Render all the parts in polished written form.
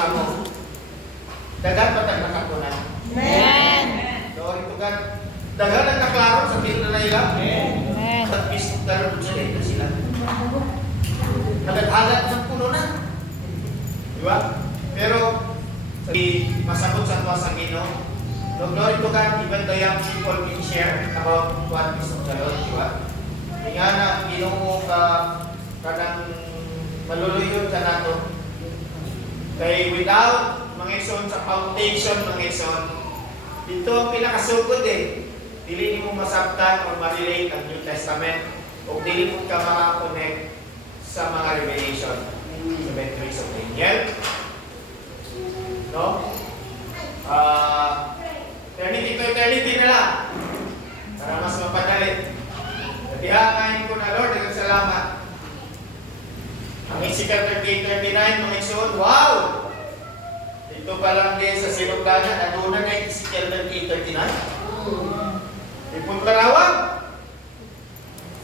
kamo. Dagan patag nakapunan. Amen. Glory to God. Dagan nagkaklaro sa tingin na nila. Amen. At peace of God sila ito sila. Nagaghalat ng puno na. Di ba? Pero masabot sa tuwa sa Ginoo. So, glory to God, even the young people can share about what is of the Lord, di ba? Nga na, Ginoo ka kanang maluluyod ka nato. Kaya without mga ison sa foundation, mga ison, dito ang pinakasugod eh. Dili mo masabtan o ma-relate ang New Testament o dili mo ka makakonect sa mga revelation sa metrics of angel. No? Eternity to eternity na lang para mas mapadali. Natihangayin ko na Lord, dagang salamat. Ang Ezekiel 38:39, mga isun, wow! Dito pa lang din sa sinugdanan, aduna na yung Ezekiel 38:39. Ipunta rawang.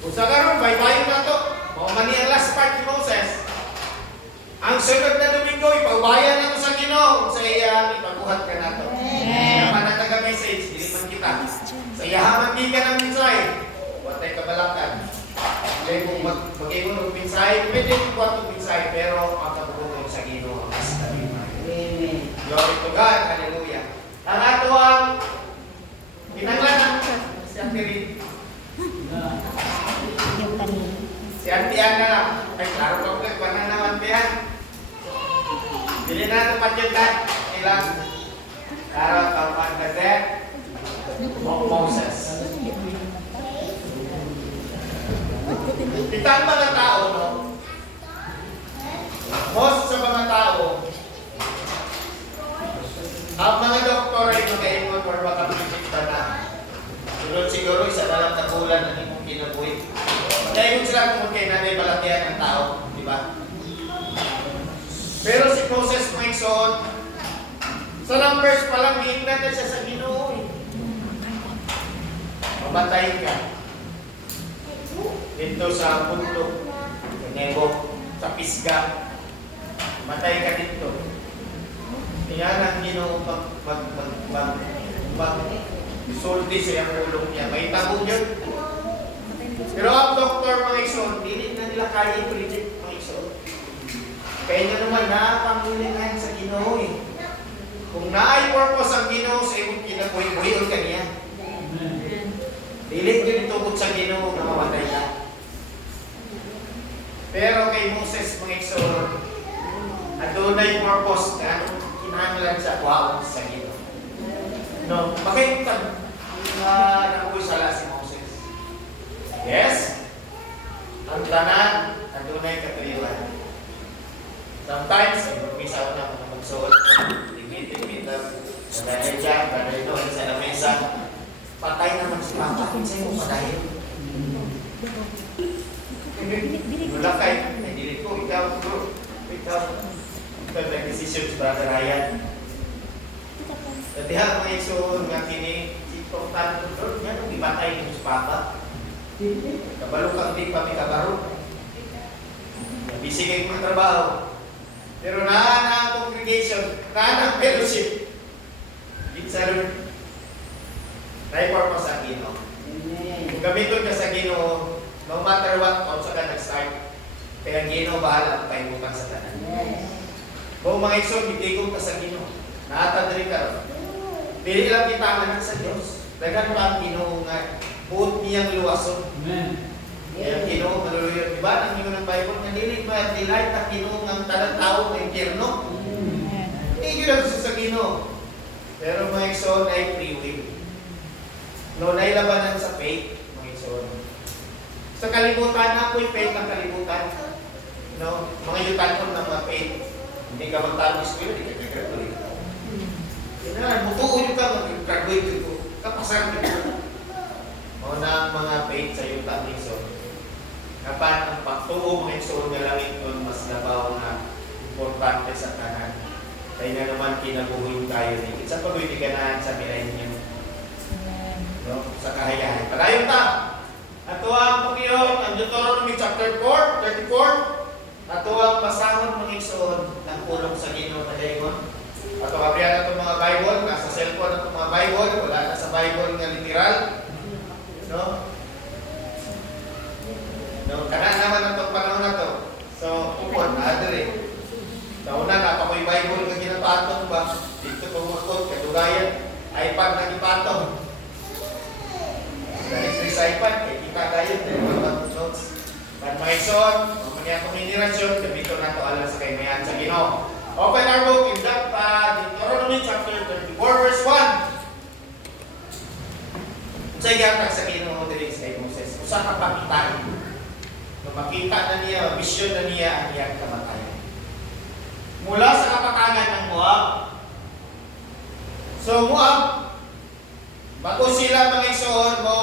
Usa karon baybayin na to. Mao man ang last part ni Moses. Ang sunod na Domingo, ipaubayan na to sa Ginoo sa iya ipabuhat ka na to. Kaya manataga message, dili man kita. Sa iya haman di ka ng mensahe. Watay kabalakan. Kaya kung mag-ingon ng mensahe, pwede yung buhat ng mensahe, pero ang kabubuhan sa Ginoo ang mas talimay. Glory to God. Hallelujah. Ang ato ang pinanglan si Auntie si Auntie na lang. Ay, klaro ka ulit. Paano naman biyan? Bili na ito patyutan. Ilang klaro at kapan kasi Moses. Kita ang mga tao, no? Most sa mga tao, ang mga doktor ay mag-aingon for makapitikta na. Sunod siguro, isa na lang tagulan na hindi mong kinabuhi. Mag-aingon sila kung magkainanay balatihan ng tao, di ba? Pero si Moses Mason, sa numbers pa lang, hiingnan na siya sa Ginoo. Mamatay ka. Dito sa bundok, sa Nebo, sa Pisga, matay ka dito. Kaya ang Ginoo mag-sulti sa iyang ulong niya. May tago yun. Pero ang doktor, mga ison, hindi na nila kaya i-predict, mga ison. Kaya nyo naman napangulingan sa Ginoo eh. Kung na-purpose ang Ginoo sa iyong kinabuhi-buhiyon ka niya. Dilit yun itugod sa Ginoo na mamatay ka. Pero kay Moses, mga ison, adunay purpose na kinahanglan sa wow sa Ginoo. No, bakit nakuha sala si Moses? Yes? Ang tanan, adunay katuyuan. Sometimes, magmisaw na mga magsuot, limit na, madaya dyan, madaya doon sa lamesa, patay naman si Papa, kinsay mo patayin. Mulakay, hindi ko, ikaw, nag-decision si Brother Ryan. Datihan mga iso nga kini, si Pongtan Tudor, yan ang ibatay ni si Papa. Kabalo kang di pa may kabaro. Bisig ay mga trabaho. Pero na congregation, na fellowship. It's a try purpose sa Ginoo. Kung gamiton ka sa Ginoo, no matter what, kung saan ka nag-start, kaya Ginoo bahala ang kaimutan sa tanan. Kung mga iso, bitigong ka sa Ginoo, naatadri ka rin. Dili lang kita manan sa Diyos. Dagan pa ang Ginoo nga, buot niyang luwason. Kaya ang Ginoo maluluyo. Diba? Ang Ginoo ng Bible, nga dili ba delight ang Ginoo ng talang tao ng impyerno? Hindi yun lang sa Ginoo. Pero mga iso, ay free will. No, nailabanan sa faith, mga iso. Sa kalibutan na ako'y faith ng kalibutan. No, mga yutanong ng mga faith. Hindi ka magtalo sa school, hindi ka nag-graduate. Kailangan, mutuon ka, mag-graduate ko. Kapasan ka na. O na ang mga faith sa yutanong iso. Kapan ang pagtuo mga iso nga langit doon mas labaw na importante sa tanan. Kaya nga naman kinabuhin tayo ni. Sa pag-ibiganahan sa millennium. No? Sa kahayahan. Padayon ta! Ato ang Panginoon, ang Deuteronomy chapter 4, 34. ato ang pasahon mga igsoon ng pulong sa Ginoo padayon. Ato kabriyan ato mga Bible, nasa cellphone ato mga Bible, wala na sa Bible nga literal. No? No, kana naman atong panahon na to. So, upon adre. Nauna na pa ko'y Bible nga ginapatong ba? Dito pumukot, kadugayan, iPad na ipatong. Dahil sa iPad, kaya kita kayo, mga notes. At mga ison, mga akong inirasyon, dito na ito alam sa kaymayan sa Ginoo. Open our book in Deuteronomy chapter 34 verse 1. Sa iyatag sa Ginoo diri sa Moses, usa ka pakitaan. Nung makita na niya, vision na niya ang iyang kamatayan. Mula sa kapatagan ng Moab. So Moab, bago sila mga ison mo,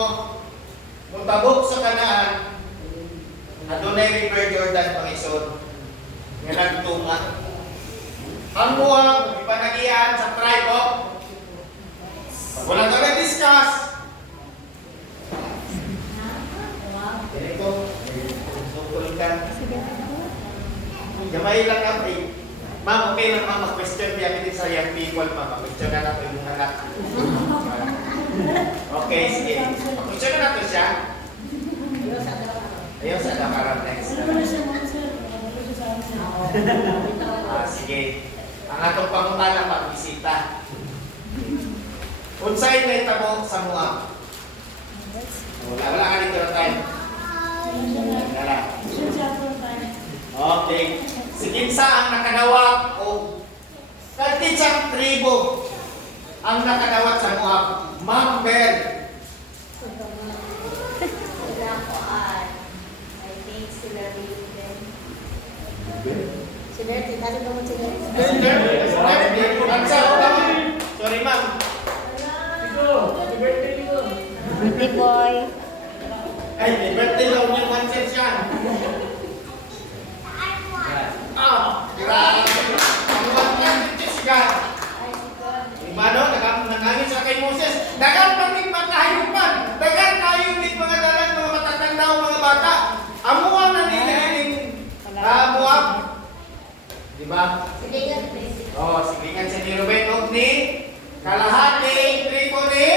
mutabok sa Kanaan, adunay River Jordan mga ison, nga nagtunga. Ang Moab, ipanagian sa tribe of, pag walang nag-discuss, ganito, sukul ka. Gamay lang natin. Ma'am, okay lang ma'am, mag-question niya sa young people, ma'am. Mag-question na natin yung anak. Okay, sige. Mag-question na natin siya. Ayaw sa nakarang next. Sige. Ang atong pangutana pag-bisita. Unsay na itabo sa Moab? Wala ka dito na tayo. Wala. Okay. Sige sa ang nakadawat o katinsang tribo ang nakadawat sa Moab. Mambel. Sorry ma'am. Pretty boy. Ay, birthday daw niya pansin siya. Grabe. Ang mga siya. Imano, nangangin sa kay Moses. Dagan paging matahayupan. Dagan kayo ulit mga dalang, mga matatanda o mga bata. Amuha na nililing Moab. Diba? Oh, silingan sa ni Ruben o ni kalahati, tribo ni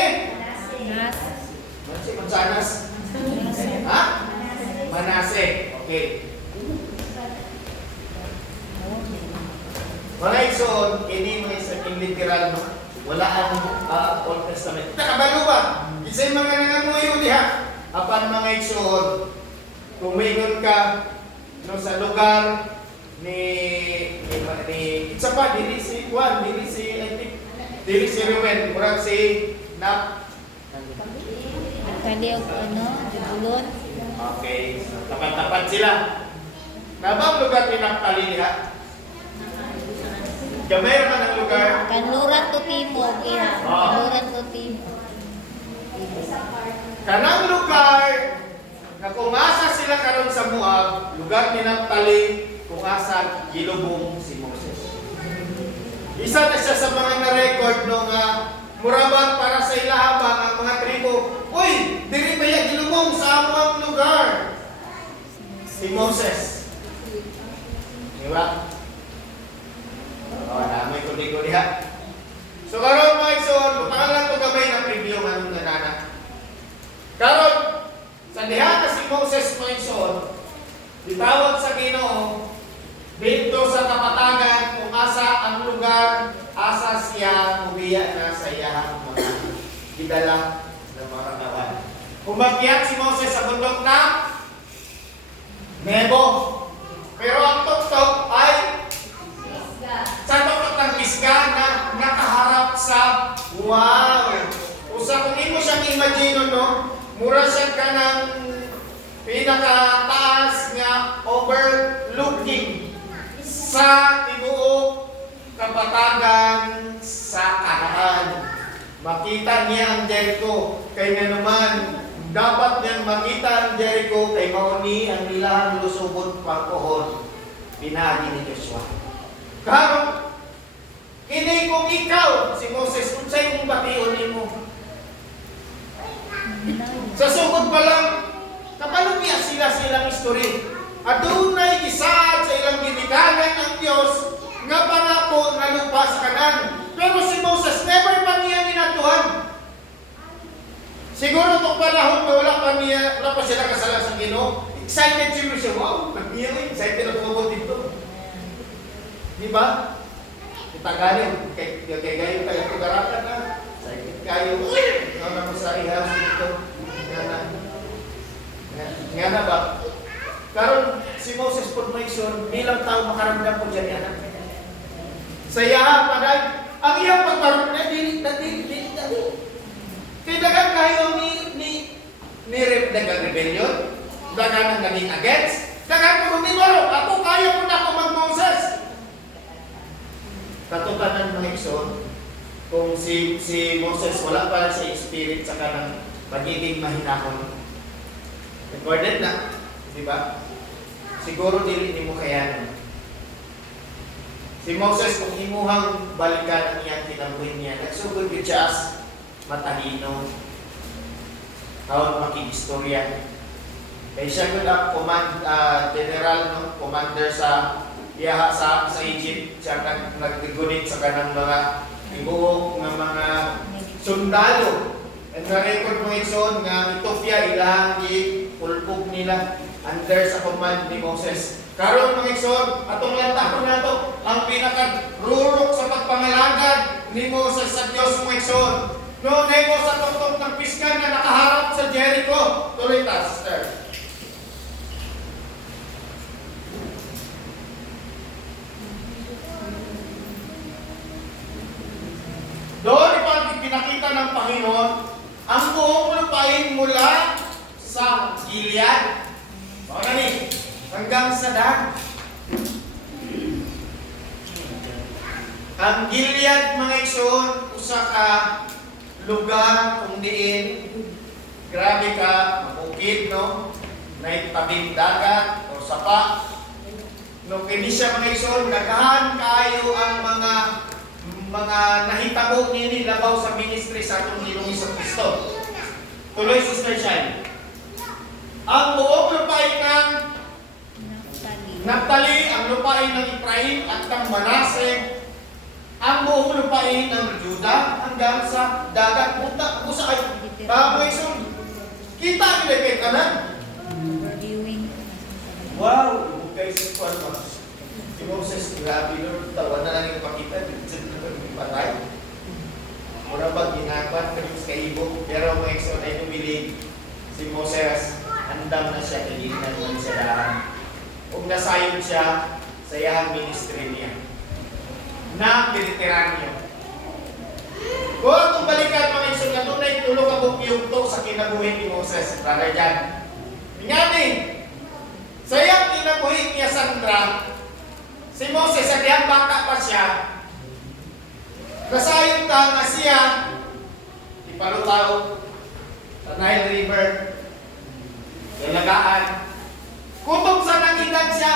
Mansanas. Ha? Manase. Okay. Mga igsoon, ini mga isang literal, no? Wala ang Old Testament. Nakabalo ba? Isa'y mga nangamuyo diha. Apan mga igsoon, kung mayroon ka no, sa lugar ni isa pa, dili si Juan, dili si Ruben, murag si Nap. Kali ang bulon. Okay, tapat-tapat sila. Nabang lugar ni Naphtali diha? Gamay man ang lugar. Kanluran to timog, iya. Kanluran to timog. Kanang lugar na kung asa sila karon sa Moab, lugar ni Naphtali, kung asa gilubong si Moses. Isa na siya sa mga na-record nung murabang para sa ilahabang ang mga tribo. Uy, diri ba yung gilubong sa among lugar? Si Moses. Di ba? O, namoy ko diha. So karon mga igsoon, butangan lang ito gabay na preview ng mga nanak. Karon, sa diha na si Moses mga igsoon, itawag sa Ginoo dito sa kapatagan kung asa ang lugar, asa siya ubiya na sa iyang mga gidala na marangawan. Umakyat si Moses sa bundok na Nebo. Pero ang tuktok ay sa tuktok ng Pisga na nakaharap sa wow. Usa kung imo siyang imagine no, mura siya ka ng pinakataas nga overlooking sa tibuok kapatagan sa Kanaan. Makita niya ang Jericho. Kaya naman, dapat niyang makita ang Jericho kay mauni ang ilahang lusubot pagkuhon. Pinagi ni Joshua. Karon, kini kung ikaw, si Moses, kung sa'yo mong bation mo. Sa sugod pa lang, kapalugya silang history. adunay gisaad sa ilang ginikanan ang Dios nga pangako nga lupa sa kanan. Pero si Moses never pa niya ninatuhan. Siguro itong panahon na wala pa sila kasalan sa Ginoo. Excited siguro siya. Wow, nagniya ko. Excited ako mabot dito. Di ba? Kita galing. Kay gayo kayo kugarakan na. Excited kayo. Ano na mo sa ihas dito. Nga na ba? Karon si Moses po Mason, bilang tao makaramdam po dyan yan. Saya pa dahil ang iyang pagbarong na dili. Kaya dagan kayo ni rebellion, dagan ang galing against, dagan po ni Moro, ako kaya po na ako mag-Moses. Katutanan ng Ikson, kung si Moses wala pa sa spirit sa kanang pagiging mahinahon. Recorded na, di ba? Siguro dili ni mo kayanan. Si Moses, kung imuhang balikan ang iyang kinabuhin niya, nagsugod yun siya as matalino. Tawag makikistorya. Kaya siya good ang general, no? Commander sa biyaha sa Egypt. Siya nagtigunit sa kanang mga ibuhok ng mga sundalo. And na-record mo Ikson nga Ethiopia ilang ipulpog nila under sa command ni Moses. Karon mga Ikson, atong lantahon na ito, ang pinaka-rurok sa pagpangalagad ni Moses sa Diyos mga Ikson. Noon ay mo sa tuktok ng piskan na nakaharap sa Jericho. Tuloy ta, sister. Doon pinakita ng Panginoon ang buong lupain mula sa Gilead. Baka ni, hanggang sa Dan. Ang Gilead mga Ikson, usa ka lugar kung diin, grabe ka, mabukid, no? May tabing dagat o sapa. No, kini siya mga Ikson, daghan kayo ang mga nahitabo nini labaw sa ministry sa atong Ginoong Kristo. Tuloy Sister Shine. Ang buong lupain ng Naphtali, ang lupain ng Ephraim at ng Manase, ang buong lupain ng Juda hanggang sa dagat punta sa ay Baboyson. Kita nila kay kanan. Wow, guys, kuan pa. Si Moses, grabe Lord, tawa na lang ipakita dito sa patay. Mura ba ginagawa sa kaibo, pero mga Ikson ay tumilig si Moses, andam na siya kagignan ng siya dahan. Kung nasayon siya sa iyang ministry niya na Mediterranean. Kung itong balikan mga Ikson, natunay tulong ang bukyong to sa kinabuhin ni Moses, brother Jan. Minyanin, sa iyang kinabuhin niya Sandra, si Moses, sa diyang baka pa siya, nasayon ka nga siya, ipalutaw, sa Nile River, dalagaan, kutob sa nanginan siya,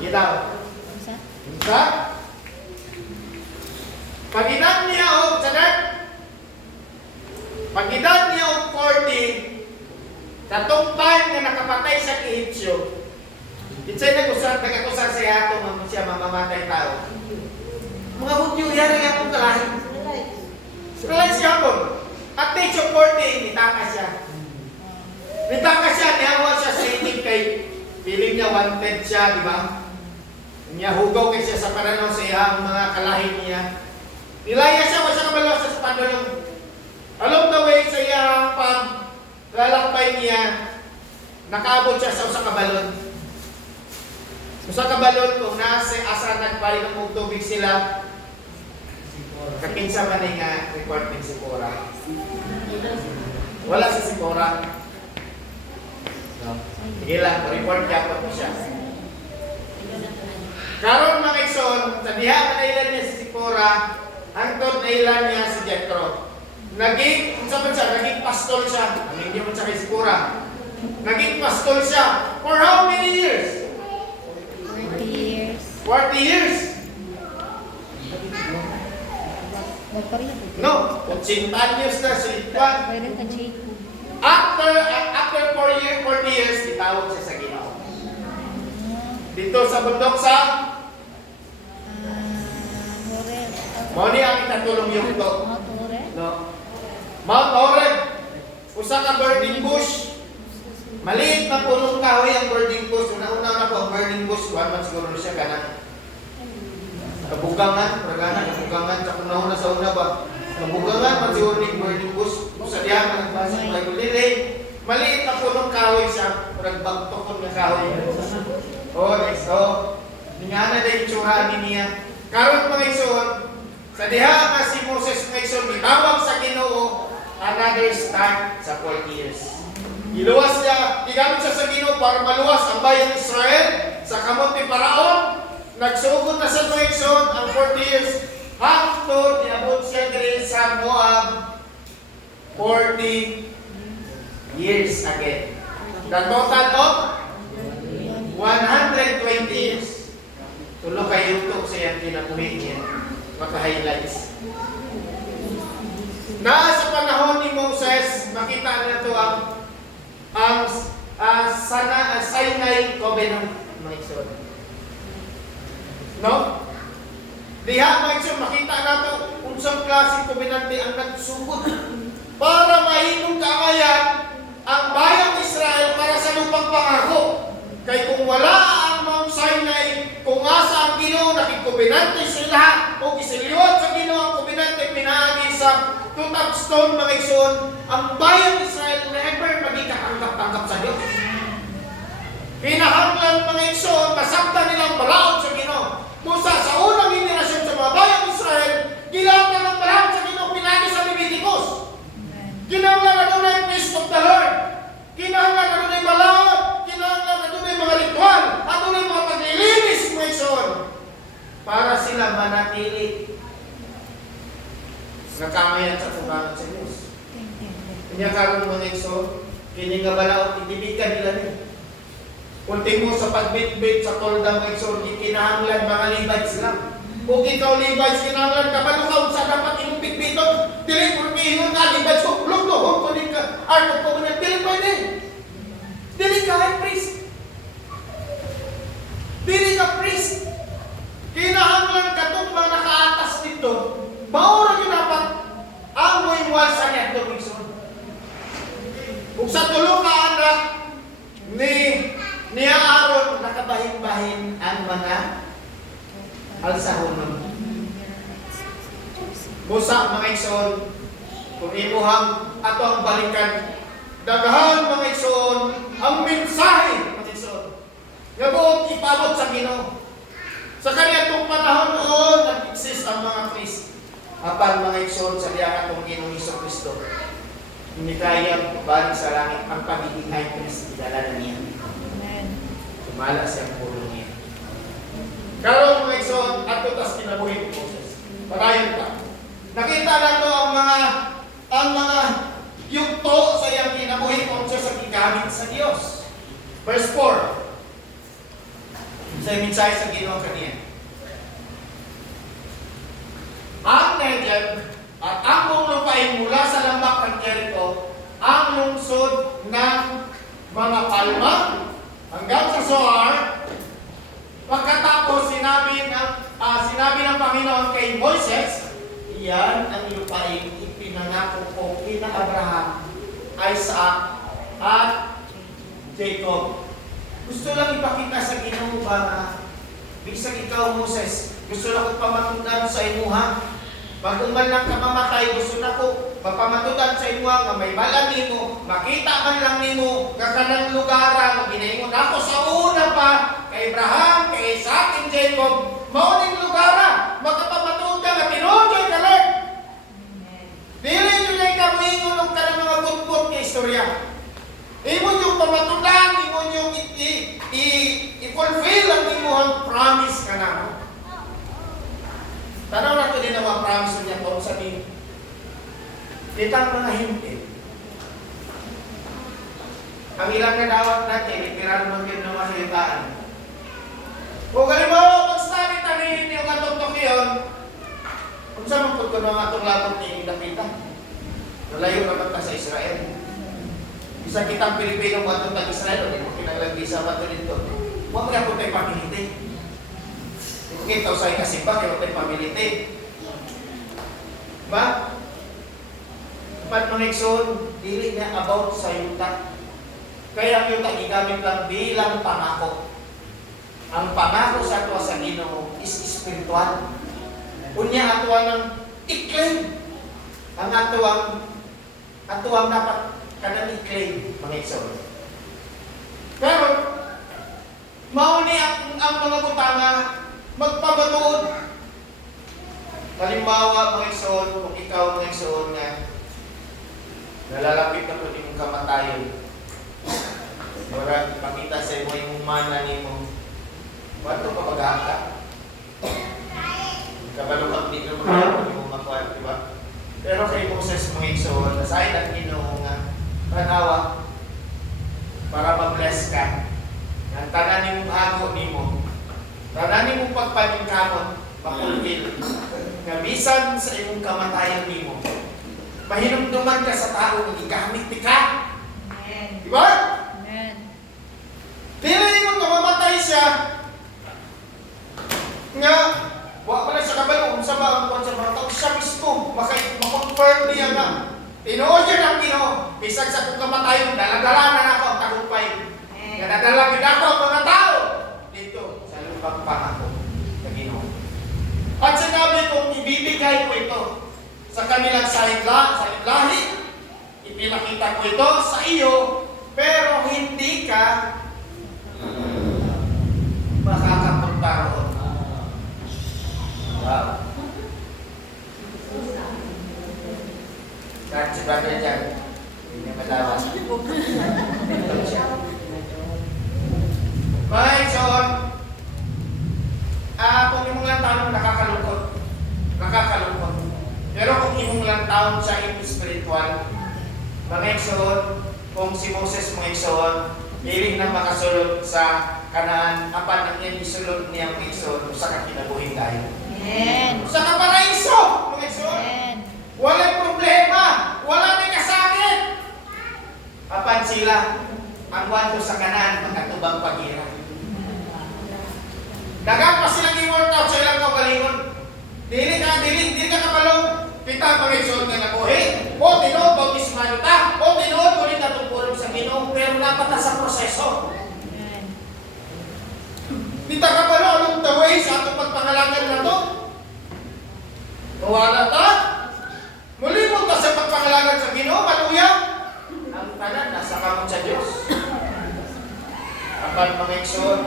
Gitaw. Sa? Pag-edad niya sadat? Pag-edad niya 40, katong time nga nakapatay sa Ehipsyo, Itsay nag-usar siya ato mga siya mamamatay tao. Mga Hudyo, yan ang akong kalahin. Israelite siya po. At age of 40, nitaka siya. Nitaka siya, nihawa siya sa inig kay feeling niya wanted siya, di ba? Niya hugaw kay siya sa pananaw sa iyang mga kalahin niya. Nilaya siya, wala siya kabalaw sa pananaw. Along the way sa iyang paglalakbay niya, nakaabot siya sa usa ka balon. Usa ka balon kung nasa asa nagpainom og tubig sila. Kakinsa man nga report ni Sipora. Wala si Sipora. No. Sige lang, report yapon mo siya. Karon mga Ikson, sa diha na ilan niya si Sipora, hangtod na ilan niya si Jethro. Naging, unsa man siya, naging pastol siya. Hindi mo siya kay Sipora. Naging pastol siya. For how many years? 40 years. 40 years? No, 80 years na si Juan. Pwede ka, Jake. 40 years, itawag siya sa Ginoo. Dito sa bundok sa Horeb. Mao ni ang itatulong yung to. Mount Horeb. No. Mount Horeb, usa ka burning bush. Maliit na punong kahoy ang burning bush. Una-una na po ang burning bush, one man siguro siya kanang kabugangan, pragana kabugangan sa kunahon sa una ba. Kabugangan man siguro ni burning bush. Sa diyan ang basa ng Bible. Maliit na punong kahoy siya, nagbagtokon nga kahoy. Oh, next. So, ningana na yung tsura niya. Karon mga igsoon, sa diha nga si Moses mga igsoon, gitawag sa Ginoo, another start sa 40 years. Giluwas niya, gigamit siya sa Ginoo para maluwas ang bayan ng Israel sa kamot ni Paraon. Nagsugod na sa mga igsoon ang 40 years. Hangtod, niabot siya diri sa Moab 40 years again. The total of 120 years. Tulo kay YouTube sa iyang kinabuhi niya. Maka-highlights. Na sa panahon ni Moses, makita na ito ang Sinai Covenant, mga igsoon. No? Diha, mga igsoon, makita na ito kung saan klase covenant ang nagsugod para mahimong kaamayan ang bayang Israel para sa lupang pangako. Kay kung wala ang Mount Sinai, kung asa ang Ginoo nakikubinante sila o gisiliwat sa Ginoo ang kubinante pinaagi sa tutag stone mga igsoon, ang bayang Israel never magikatanggap-tanggap sa Diyos. Kinahanglan mga igsoon, masaktan nilang balaod sa Ginoo. Musa sa unang henerasyon sa mga bayang Israel, gilatan ng balaod sa Ginoo pinagi sa Leviticus. Kinahanglan na doon ay priest of the Lord. Kinahanglan na doon ay balaod. Kinahanglan na doon ay mga ritual. At doon ay mga paglilinis mga igsoon para sila manatili nga kamayan sa pumangan sa Diyos. Kanya karon mga igsoon, kini nga balaod itibigkan nila niya. Ultimo sa pagbitbit sa tolda mga igsoon, kinahanglan mga Levites lang. Kung ikaw Levites, kinahanglan ka malukaw sa dapat imong bitbiton. Dili kung mihingon ka Levites, kung luglohon ko din ka Ark of Covenant, dili pwede. Dili ka high priest. Dili ka priest. Kinahanglan ka itong mga nakaatas dito. Maura yun dapat ang muhimwal sa niya itong igsoon. Kung sa tulo ka anak ni Aaron, nakabahin-bahin ang mga alsahonon. Musa mga igsoon, kung imuhang ato ang balikan, dagahan mga igsoon, ang mensahe mga igsoon, nga buong ipabot sa Ginoo. Sa kaniyang panahon noon, nag-exist ang mga priest. Apan mga igsoon, sa diya katong Ginoong Jesucristo, hindi kaya balik sa langit ang pagiging high priest, idala na niya. Sumala siyang pulo niya. Karon mga igsoon, at tutas kinabuhi ni Moses. Parayon ka. Nakita na to ang mga yugto sa iyang kinabuhi kung siya sa gigamit sa Dios. Verse 4. Sa mensahe sa Ginoo kaniya. Ang Negev at ang buong lupain mula sa lambak ng Jericho, ang lungsod ng mga palma hanggang sa Zoar. Pagkatapos sinabi ng Panginoon kay Moises, iyan ang lupain ipinangako ko kina Abraham, Isaac, at Jacob. Gusto lang ipakita sa Ginoo ba na bisag ikaw Moses, gusto na ko pamatudan sa imuha. Bago man lang ka mamatay, gusto na ko papamatudan sa imuha nga may balan nimo, makita man lang nimo nga kanang lugar nga ginaingon ako sa una pa kay Abraham, kay Isaac, and Jacob, mao ning lugar makapamatuod ka nga tinuod ka Lord. Dili nyo na ikamingon og kanang mga butbut nga istorya. Imo yung pamatudan, imo yung i-fulfill ang imuhang promise ka na. Tanaw na ito din ang mga promise niya kung sabihin. Kitang mga hindi. Ang ilang na dawat natin, ipiraan mo din ng mga salitaan. Kung galing mo, pag-study tanin yung katong yun, kung saan mong pagkuno ang atong labot ni nakita? Nalayo naman ka sa Israel. Sa kitang Pilipino mo atong tag-Israel, hindi mo kinalagay sa bato dito. Huwag mo na po tayo pamiliti. Kita sa kasimba, kaya tayo pamiliti. Diba? Pat manigson, dili na about sa yuta. Kaya ang yuta gigamit lang bilang pangako. Ang pangako sa ato sa Ginoo is spiritual. Unya ato ng i-claim. Ang ato ang dapat kanang i-claim mga igsoon. Pero mauni ang mga butanga magpabatuod. Halimbawa mga igsoon, kung ikaw mga igsoon nga nalalapit na po din mong kamatayon. Mura, ipakita sa imo yung mana ni mo. Bato pa mag-aaka? Kabalukang di ka mag-aaka mo makuha, di ba? Pero kay Moses mga igsoon, nasayad ang Ginoo nga tanawa para ma-bless ka. Ang tanan mong hago ni mo, tanan mong pagpaningkamon, makulpil. Nga bisan sa imong kamatayan ni mo, mahinumduman ka sa tao nga gigamit ka. Amen. Di ba? Amen. Dili mo mamatay siya. Nga, wa pa na siya kabalo kung sa mga sa mga tao siya mismo makonfirm niya nga. Tinuod yan ang Ginoo. Bisag sa kung kamatayon, daladala na ako ang tagumpay. Nga nadala gid ako ang mga tao dito sa lupang pangako sa Ginoo. At sinabi kong ibibigay ko ito sa kanilang lahi, ipinakita ko ito sa iyo, pero hindi ka makakapunta roon. Wow. Kahit si Brother dyan, hindi niya malawas. Ito siya. Mga igsoon, kung yung mga tanong nakakalungkot. Pero kung imong lang taon siya in spiritual, mga igsoon, kung si Moses mga igsoon, hiling na makasulod sa Kanaan, apan ang iyang isulod niya mga igsoon, sa kakinabuhin tayo. Amen. Sa kaparaiso, mga igsoon, Amen. walang problema, wala may kasakit. Apan sila, ang wanto sa Kanaan, magkatubang paghirap. Dagang pa silang i-work out sa ilang kaugalingon. Dili ka kapalong. Kita mga igsoon nga nabuhi. O tinuod, bautismado ta. O tinuod, ulit na tungkulong sa Ginoo. Pero dapat na sa proseso. Amen. Kita kapalong, anong the way sa atong pagpangalagan na to? Wala ta. Mulimot ta sa pagpangalagan sa Ginoo, maluya. Ang tanan, nasa kamot sa Diyos. Apan mga igsoon,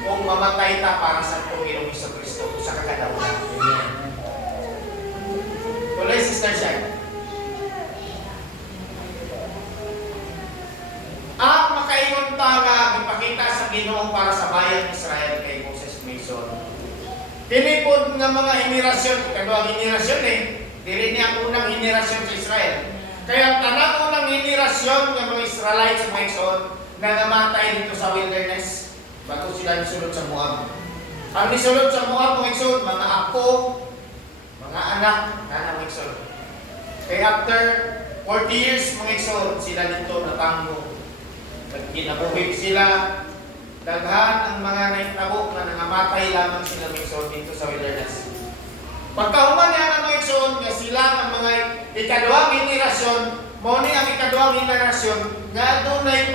kung mamatay ta para sa Panginoong Kristo sa kakadawan. Tuloy, Sister Shag. At makaingon ta nga ipakita sa Ginoo para sa bayang Israel kay Moses Mason. Tinipod nga mga henerasyon, kadua henerasyon dili niya ang unang henerasyon sa Israel. Kaya tanang unang henerasyon ng mga Israelites sa Mason na namatay dito sa wilderness bago sila nisulod sa Moab. Ang nisulod sa Moab, mga igsoon, mga ako, mga anak, na mga igsoon. Kaya after 40 years, mga igsoon, sila dito natango. Ginabuhig sila. Daghan ang mga naitabo na nangamatay lamang sila, mga igsoon, dito sa wilderness. Pagkahuman niya ng mga igsoon, nga sila ang mga ikaduhang henerasyon, muni ang ikaduhang henerasyon, nga doon ay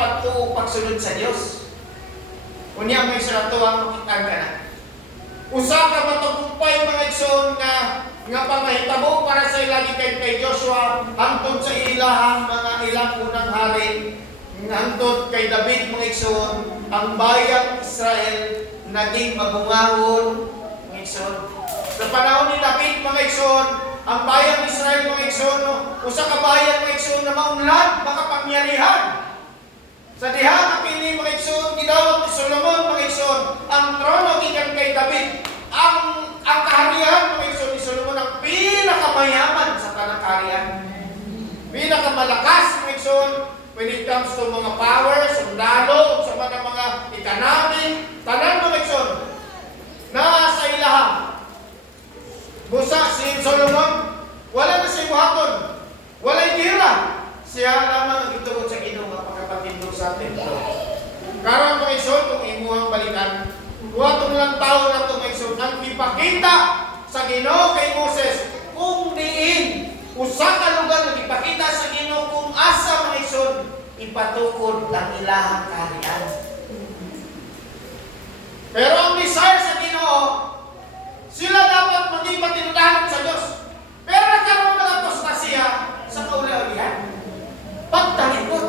pagsunod sa Diyos. Unya may sarato ang makitaan ka na. Usa ka matagumpay mga igsoon nga pangahitabo para sa ilagi kay Joshua hangtod sa ilahang mga ilang unang hari hangtod kay David mga igsoon ang bayang Israel naging mabungahon mga igsoon. Sa panahon ni David mga igsoon, ang bayang Israel mga igsoon, usa ka bayang mga igsoon na maunlad, makapangyarihan. Sa diha nga pili mga igsoon, gidawat ni Solomon mga igsoon, ang trono gikan kay David, ang kaharian mga igsoon ni Solomon ang pinakamayaman sa tanang kaharian. Pinakamalakas mga igsoon when it comes to mga power, sundalo, sa mga economic, tanan mga igsoon, nasa ilaha. Busa si Solomon, wala na siya buhaton, wala'y gira. siya lamang ang itugon sa Ginoo nga pagkapatindog sa templo. Karon mga igsoon kung imuhang balikan, buhaton lang tao na itong igsoon ang ipakita sa Ginoo kay Moses kung diin usa ka lugar nga ipakita sa Ginoo kung asa mga igsoon ipatukod ang ilahang kaharian. Pero ang desire sa Ginoo, sila dapat maging patinudahan sa Diyos. Pero nagkaroon ng apostasya sa kaula-ulihan. Pagtalikod.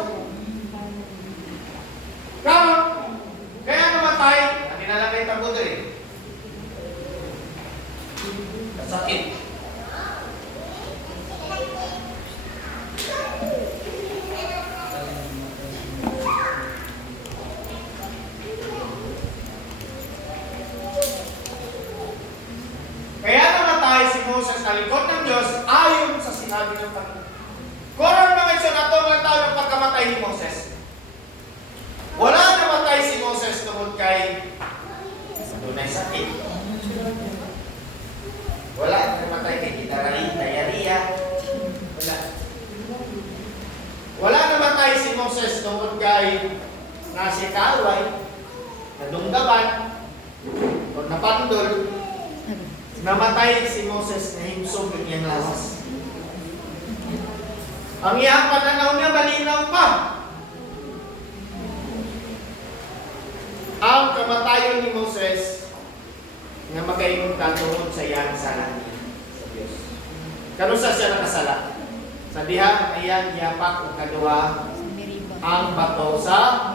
Kaya namatay, ang nilalagay tabo din. Sakit. Kaya namatay si Moses sa likod ng Diyos ayon sa sinabi ng Panginoon. Koron mga igsoon ato ang tao ng pagkamatay ni Moses. Wala namatay si Moses tungod kay dunay sakit. Wala namatay kay diarrhea. Wala. Wala namatay si Moses tungod kay nasikaway, nadunggaban, o napandol. Namatay si Moses na himsog ng iyang lawas. Ang iyang pananaw niya malinaw pa. Ang kamatayon ni Moses nga makaingon ka tungod sa iyang sala niya sa Diyos. Kanusa siya nakasala? Sa diha ayan yapak ug kaduha ang bato sa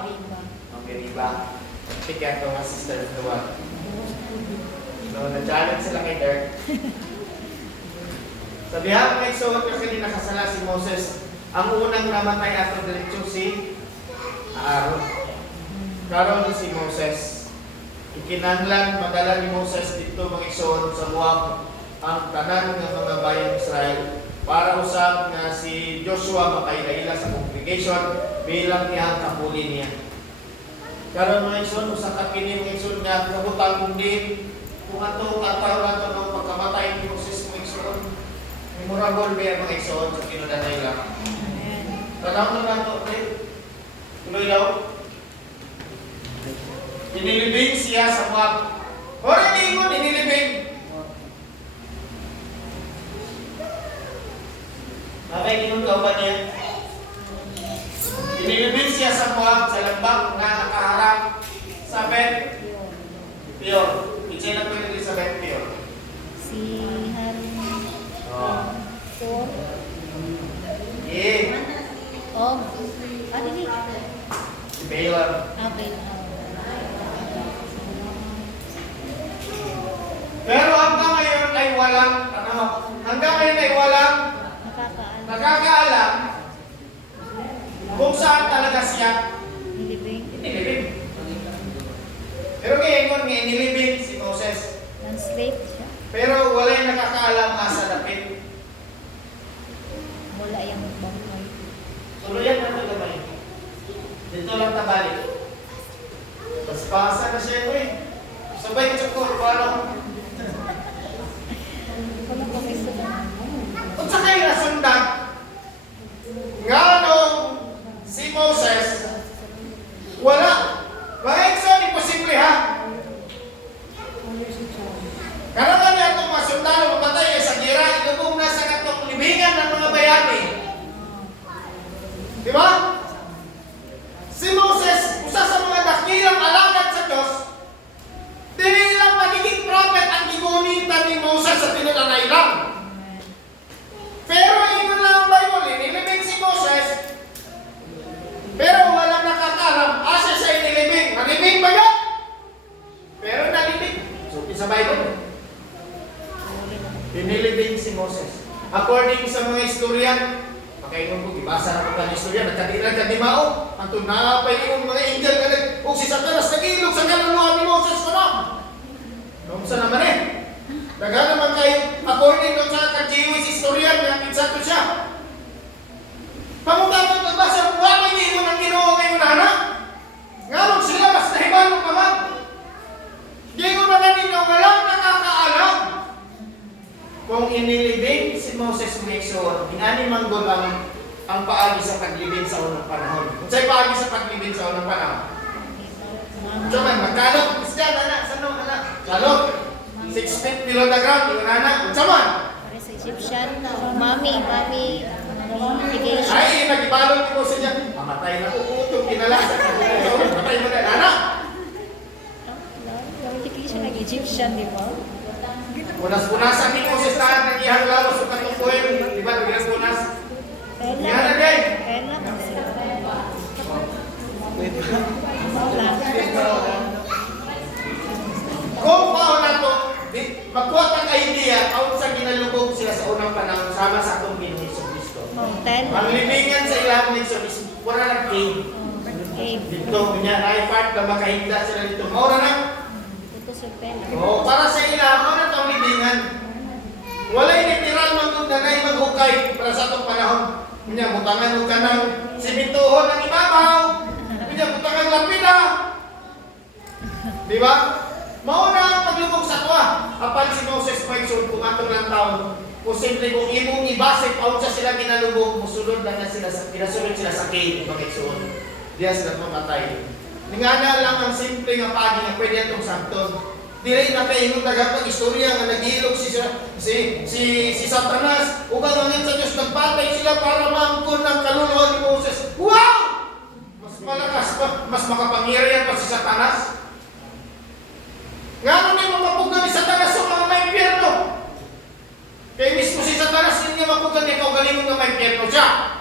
Meriba. Sige ato nga sister duwa. So, na-challenge sila kay Dirk. Sa diha mga igsoon kasi nakasala si Moses, ang unang namatay ato diretso si Aaron. Karon si Moses, ikinahanglan madala ni Moses dito mga igsoon sa Moab ang tanan ng mga bayang Israel para usab nga si Joshua makaila-ila sa congregation bilang iyang kapuli niya. Karon mga igsoon usa ka kini mga igsoon nga kabutang kung din kung ato kataw nato ng pagkamatay ni Moses mga igsoon. Memorable ba ang mga igsoon sa kinudanay lang. Tanaw na nato tuloy daw. Inilibing siya sa Moab. Ora ni mo inilibing. Bakit ingon ka ba niya? Inilibing siya sa Moab sa lambak na nakaharap sa Bet Peor. Itse na pwede sa Bet Peor. Si Harun. Oh. Four. Yeah. Oh. Dili. Si Baylor. Okay. Pero hanggang ngayon ay walang hanggang ngayon ay walang nakakaalam kung saan talaga siya inilibing. Pero ngayon nga inilibing si Moses. Translate siya. Pero wala yung nakakaalam asa dapit. Wala yung bangkay. Tuluyan na ito gamay. Dito lang tabalik. Paspasa na siya ito eh. Sabay ka sa kurba. Wala ko may sunod. Kung sa kayo nasundan, nga nung si Moses, wala. Mga igsoon, imposible ha. Karangan niya itong mga sundalo, mamatay sa gira, ilubong na sa katong libingan ng mga bayani. Di ba? Si Moses, usa sa mga dakilang alagad sa Diyos, dili lang magiging prophet ang gigunitan ni Moses sa tinulanay lang. Pero ingon lang ang Bible, inilibing si Moses, pero walang nakakalam, asa siya inilibing. Nalibing ba yan? Pero nalibing. So, sa Bible, inilibing si Moses. According sa mga historian, makaingon ko, ibasa na ko ka ng historian, nagkadiran ka di mao, ang tunapay yung mga angel ka o si Satanas nag-ilog sa kaluluhan ni Moses ko na. Kung saan naman eh? Daga naman kayo, according to sa ka-Jewish historian, na exacto siya. Pamutatot na ba sa buwan, hindi mo nang Ginoo ngayon na ngalong sila, mas nahibalong naman. Di ko naman ninyo ngalang nakakaalam. Kung inilibing si Moses Mexon, inani manggol ang ang paagi sa paglibing sa unang panahon. Kung sa'yo paagi sa paglibing sa unang panahon. So man, magkalot, Christian, anak, sanong, anak. Kalot, 6 feet below the ground, yung anak, kung man. Para sa Egyptian, mami, modification. Ay, nagibalot ko sa niya. Pamatay na ko, utong kinalasa. Pamatay mo na, anak. Modification ng Egyptian, di ba? Punas-punasan ni Moses tahan ng iyang lawas o katungkuhin. Di ba, nagbilang-punas? Yan na, gay. Kaya lang. Kung paano na to, magkuhat ang idea, out sa ginalubog sila sa unang panahon, sama sa atong Pinoy sa Kristo. Mountain. Ang libingan sa ilang ng is wala na cave. Cave. Dito, niya, na part na makahigda sila dito. Maura na. Ito sa pela. Oo, para sa ilang, ano na itong libingan? Wala yung literal magdundanay maghukay para sa atong panahon. Niya, butangan mo ka ng simintuhon ng ibabaw. Niya, butangan lapida. Di ba? Mauna ang paglubog sa tuwa. Apan si Moses Maigsoon, kung atong lang taon, posible kung imong ibasik, out sa sila ginalubog, musulod lang na sila, pinasulod sila sa cave, Maigsoon. Diya sila mamatay. Ningana lang ang simple nga pagi nga pwede atong samton. Dili na kay imong tagapag istorya nga nagilog si Satanas, ugang angin sa Dios nagpatay sila para maangkon ang kaluluwa ni Moses. Wow! Mas malakas pa, mas makapangyarihan pa si Satanas. Nga nung may mapapugan ni Satanas sa mga may impyerno. Kaya mismo si Satanas hindi niya mapugan niya kaugalingon nga may impyerno siya.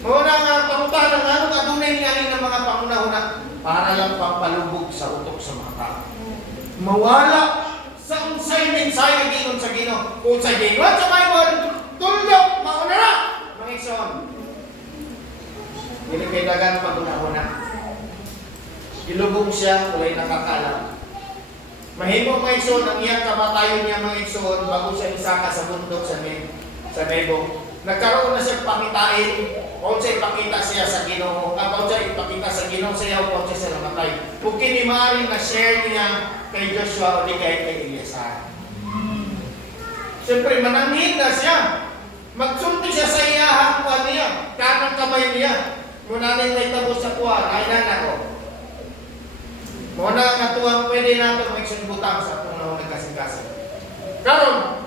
Muna nga pangutahan ng anong adunay niyaling ng mga pangunahuna para lang pampalubog sa utok sa mga tao. Mawala sa unsay mensahe ginon sa Ginoo. Kung sa Ginoo sa Bible, tuldok mauna na. Mga igsoon. Dili kay dagan pangunahuna. Ilubog siya, walay nakakalam. Mahimo mga igsoon ang iyang kamatayon niya mga igsoon bago siya isaka sa bundok sa Nebo. Nagkaroon na siya pangitain, kung siya ipakita siya sa Ginoo, kung siya ipakita sa Ginoo siya, kung siya sa namatay. Kung kinimari na share niya kay Joshua o di kay Eliasa. Siyempre, mananghin na siya. Magsunti siya sa iyahang kuha niya, kanang kamay niya. Muna na may tabos sa kuha, ay nanako. Muna nga tuwang pwede natin magsunbutang sa atong naong nagkasing-kasing. Karon,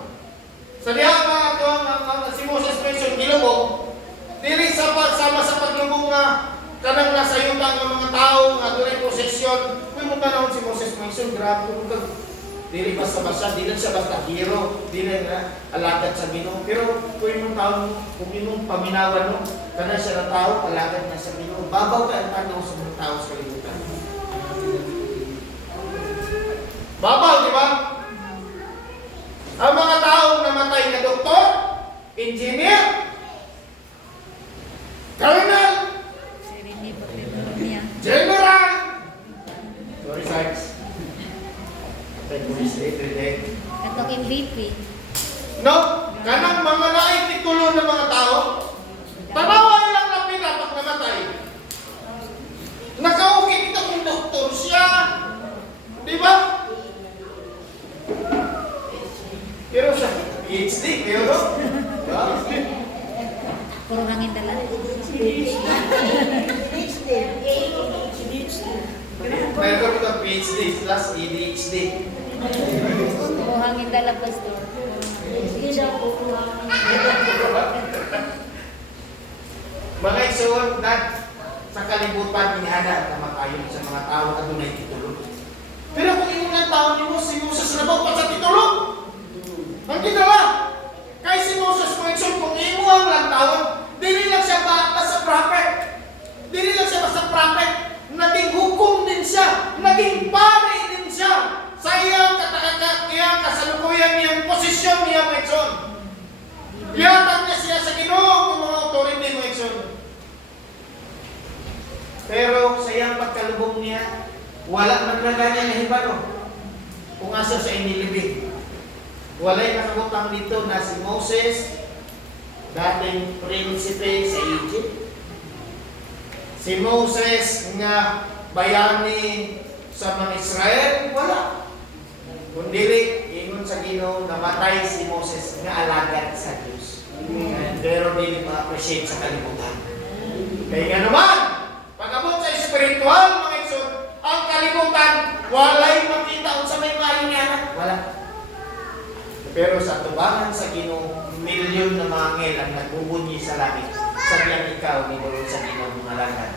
sa diha mga tuwang si Moses mention gilubog, dili sa pagsama sa paglubog nga kanang nasa yutang ng mga tao nga dunay posesyon. Kung mo tanawon si Moses mention, grabe mo kag dili basta-basta, dili siya basta hero, dili na alagad sa Ginoo. Pero kung mo taon, kung imong paminawan mo, kana siya na tao, alagad na sa Ginoo. Babaw ka ang tanaw sa mga tao sa kalibutan. Babaw, di ba? Ang mga taong namatay na doktor, engineer, colonel, general, sorry, Sarge. Patay police every day. Katong MVP. No, kanang mga naay titulo ng mga tao, tanawa nilang lapila pag namatay. Nakaukit ito kung doktor siya. Di ba? Pero siya, PhD, kayo no? Puro hangin dala. Meron ko PhD plus ADHD. Puro hangin dala, pastor. Mga igsoon, sa kalibutan, inihada at namatayon sa mga tao na dunay titulo. Pero kung inong ng tao ni Moses, si Moses nabaw pa sa titulo. Ang ginawa, kay si Moses mga igsoon, kung imuhang lang taon, dili lang siya basta prophet. Dili lang siya basta prophet. Naging hukom din siya. Naging pare din siya. Sa iyang iyang kasalukuyan niyang posisyon niya mga igsoon. Iyatag niya siya sa Ginoo ng mga authority mga igsoon. Pero sa iyang pagkalubog niya, wala man na ganyan na hibano. Kung asa sa inilibig. Walay nakabutang dito na si Moses, dating prinsipe sa Egypt. Si Moses nga bayani sa mga Israel, wala. Kundili, ingon sa Ginoo, namatay si Moses nga alagad sa Diyos. Pero di ma-appreciate sa kalibutan. Kaya nga naman, pag-abot sa spiritual, mga igsoon, ang kalibutan, walay makita sa may malinganan. Wala. Pero sa tubangan sa Ginoo, milyon na mga angel ang nagbubunyi sa langit. Sabihan ikaw, nilulod sa Ginoo mga langit.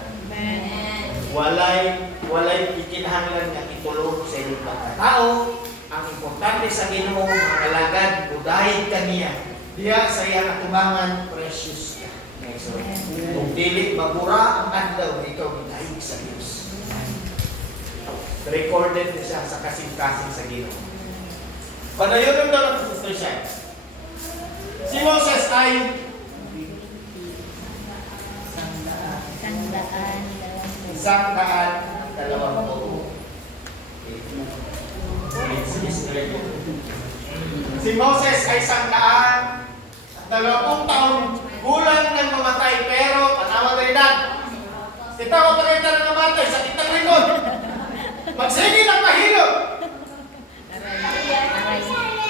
Walay ikinahanglan nga itulog sa iyong pagkatao. Ang importante sa Ginoo, mga kalagad, budahid kaniya. Diya sa iya natubangan, precious ka. So, kung dili mabura ang adlaw, ikaw budahid sa Diyos. Recorded na siya sa kasing-kasing sa Ginoo. Panayon daw ng sister siya. Si Moses ay Sandaan. 120. Si Moses ay 120 taon gulang nang mamatay, pero tanawa rin na. Kita ko pa rin na namatay sa kitang likod. Magsige ng mahilot.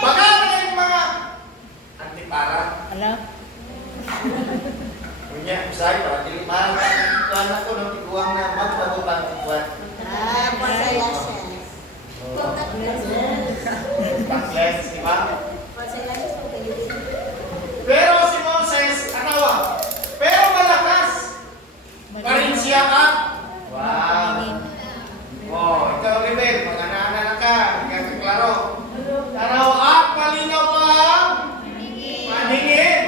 Baka na yung mga antipara. Hello? Punya, usay para dili mahal. Anak ko nang tiguang na magpagutan ko buwan. Pag-less, di ba? Pero si Moses, anawa. Pero malakas. Parin siya ka. Wow. Oh, ikaw Rebel, mag-ana na ka. Hanggang kaklaro. Tanaw at malinaw pa. Maningin.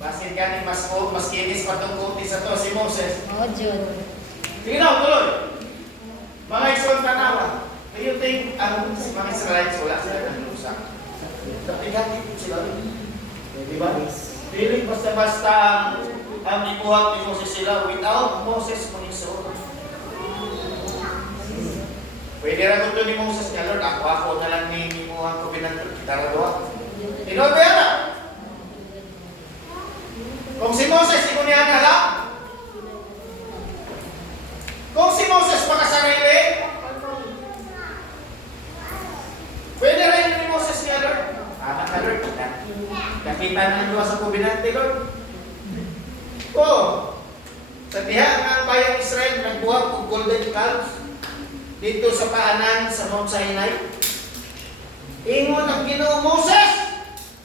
Basin ka ni mas kinis patungkuti sa to si Moses. Oh, Jun. Sige na, tuloy. Mga igsoon tanawa. Do you think ang mga Israelites wala sila ng lusa? Napigatin sila. Di ba? Piling basta-basta ang ibuhat ni Moses sila without Moses mag-igsoon. Pwede rin ito ni Moses niya, Lord, ako na lang ni Muhan ko binanto. Kita na doon. Inobe na. Kung si Moses, ito niya na lang. Kung si Moses makasarili, pwede rin ni Moses niya, Lord. Anak ka, Lord. Kapitan ng Diyos sa kubinante, Lord. Oo. Sa diha ng bayang Israel, nagbuhat ng golden calves dito sa paanan sa Mount Sinai. Ingon ang Ginoo Moses.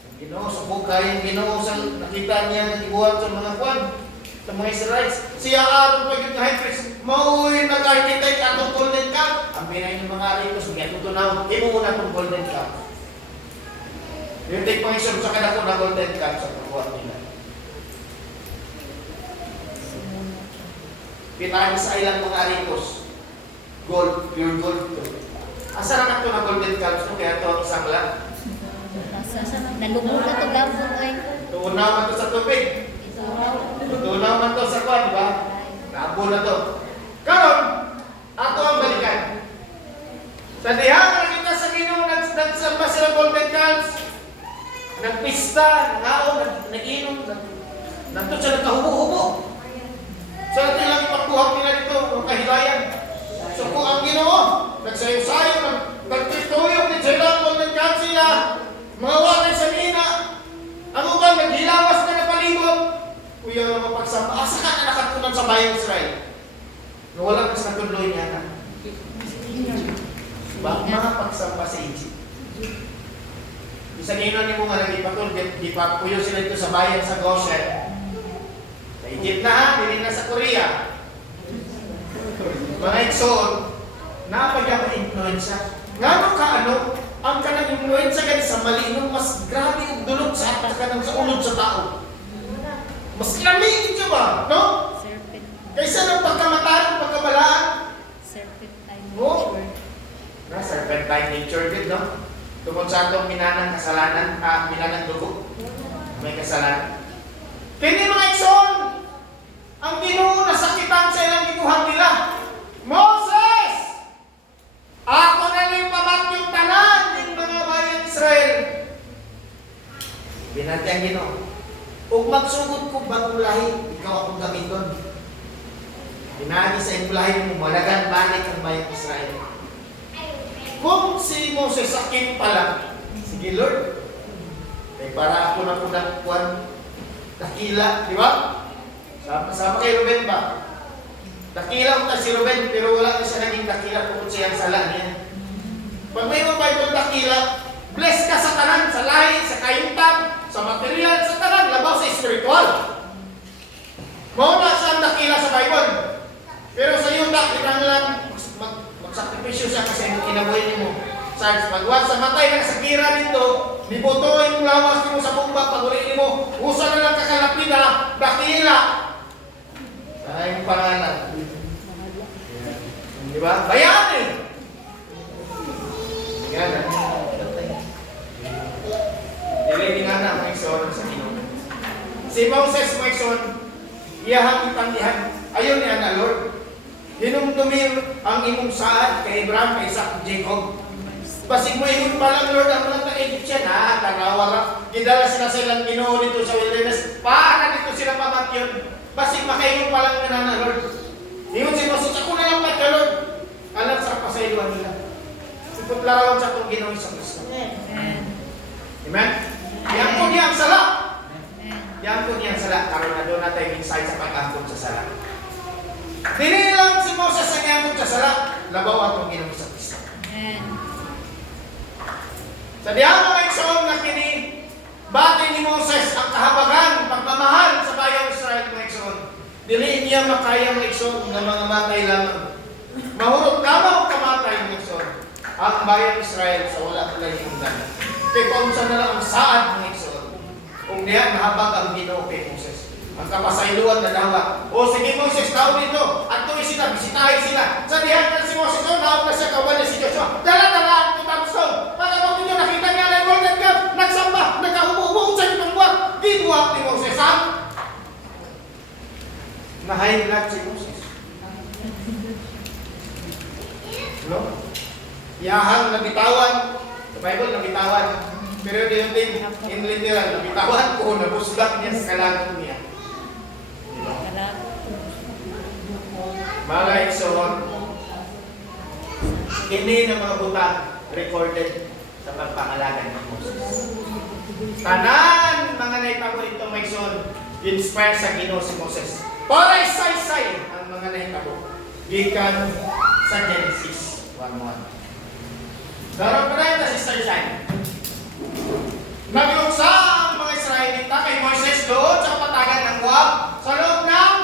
Ang Ginoo sa bukay, ang Ginoo sa nakita niya na ibuhat sa mga kwan, sa mga Israelites. Siya Aaron pag yung high priest, mauwi nag-architect atong golden calf. Ang binay ng mga aritos, mga tutunaw, imuuna itong golden calf. Yung take mga isyon sa kanako na golden calf sa pagbuhat nila. Pinahan sa ilang mga aritos. Gold, pure gold. Asa na ito na golden calves no? Kaya ito ang isang lang. Nalubog na ito gabon ay. Tuunaw man ito sa tubig. Tuunaw man ito sa kwan, di ba? Labo na ito. Karon, ato ang balikan. Sa diha, nakita sa Ginoo, nagsamba sila golden calves. Nagpista, nangaon, nag-inom, nandun siya nagkahubo-hubo. So natin lang ipagkuhap nila dito, ang kahilayan. So kung ang Ginoo, nagsayo-sayo, nagtituyog ni sila, golden calves sila, mga watay sa nina, ang uban, naghilawas na napalibot. Kuya na mapagsamba, asa ka na nakatunan sa bayang Israel? Wala ka sa natuloy niya na. Mga pagsamba sa Egypt. Isa ginoon ni mo nga nagipatul, di pa puyo sila ito sa bayan sa Goshen. Sa Egypt na ha, hindi na sa Korea. Mga igsoon, napagyan ka influensya. Ngano ka ano, ang kanang influensya ka sa malinong mas grabe ang dulot sa atas ka sa ulod sa tao. Mas lamigin siya ba? No? Serpent. Kaysa ng pagkamataan, pagkabalaan. Serpentine Oh. nature. Na, serpentine nature din, no? Tungkol sa itong minanang kasalanan, minanang dugo. May kasalanan. Kini mga igsoon, ang Ginoo nasakitan sa ilang gibuhat nila. Moses! Ako na rin pabatyong tanan ng mga bayan Israel. Binati ang Ginoo. Kung magsugod ko bagong lahi, ikaw akong gamiton. Pinagi sa iyong lahi mo, malagan balik ang bayan Israel. Kung si Moses akin pala, sige Lord, ay para ako na po nagpuan, Dakila, di ba? Sama kay Ruben ba? Dakila ko si Ruben, pero wala na siya naging dakila kung siyang sala niya. Pag may mga Bible dakila, bless ka sa tanan, sa lahi, sa kayutan, sa material, sa tanan, labaw sa spiritual. Mauna siya ang dakila sa Bible. Pero sa yuta, kinanglan, magsakripisyo siya kasi kinabuhin mo. Sa pagwas sa matay na kasakira dito, nibutuin mo lawas mo sa bumba, paguliin mo, usa na lang kakalapida, dakila. Ay, pangalan. Di ba? Bayani! Yan na. Dili nga na ang ikson sa Ginoo. Si Moses mo ikson, iyahang ipandihan. Ayaw niya na, Lord. Hinumdumir ang imong saad kay Abraham, kay Isaac, Jacob. Basig mo ingon pa lang, Lord, ang mga Egyptian, tanawa lang. Gidala sila sa ilang Ginoo dito sa wilderness. Paano dito sila pamatyon? Basig makaingon pa lang na, Lord. Ingon si Moses, ako na lang pa ka, Lord. Alam sa kapasayluan nila. Sipot larawan sa itong Ginoo sa Kristo. Amen? Yan po niya ang sala. Yan po niya ang sala. Karoon na doon natin insight sa pag-angkot sa sala. Dili lang si Moses ang angkot sa sala. Labaw atong Ginoo sa Kristo. Sa diyan mga igsoon na kini, bati ni Moses ang kahabagan, pagmamahal sa bayang Israel mga igsoon. Dili niya makaya mga igsoon na mga matay lamang. Mahurot lamang kamatay mga igsoon ang bayang Israel sa wala tulay hinggan. Kaya kung saan na lang ang saad mga igsoon, kung diyan mahabag ang Ginoo kay Moses. Ang kapasayluan na dawa. O sige Moses, tao dito. At tuwi sila, bisitahin sila. Sa diyan na si Moses, naawag na siya kawan na si Joshua. Dala-dala ang tumagstone. Pagkabot ninyo, nakita niya na yung golden calf. Nagsamba, nagkahubo-hubo sa itong buwan. Ginuwak ni Moses, ha? Na-high blood si Moses. No? Yahang nabitawan. Sa Bible, nabitawan. Pero yung din, in literal, nabitawan ko, nabusdak niya sa kalagot niya. Mga igsoon, kini ng mga buta recorded sa pagpangalagan ng Moses. Tanan mga naitabo ito mga igsoon, inspire sa Ginoo si Moses. Para isaysay ang mga naitabo. Gikan sa Genesis 1:1. Daron pa rin si isaysay. Nagluksa ang mga Israelita kay Moses doon sa patagan ng Moab sa loob ng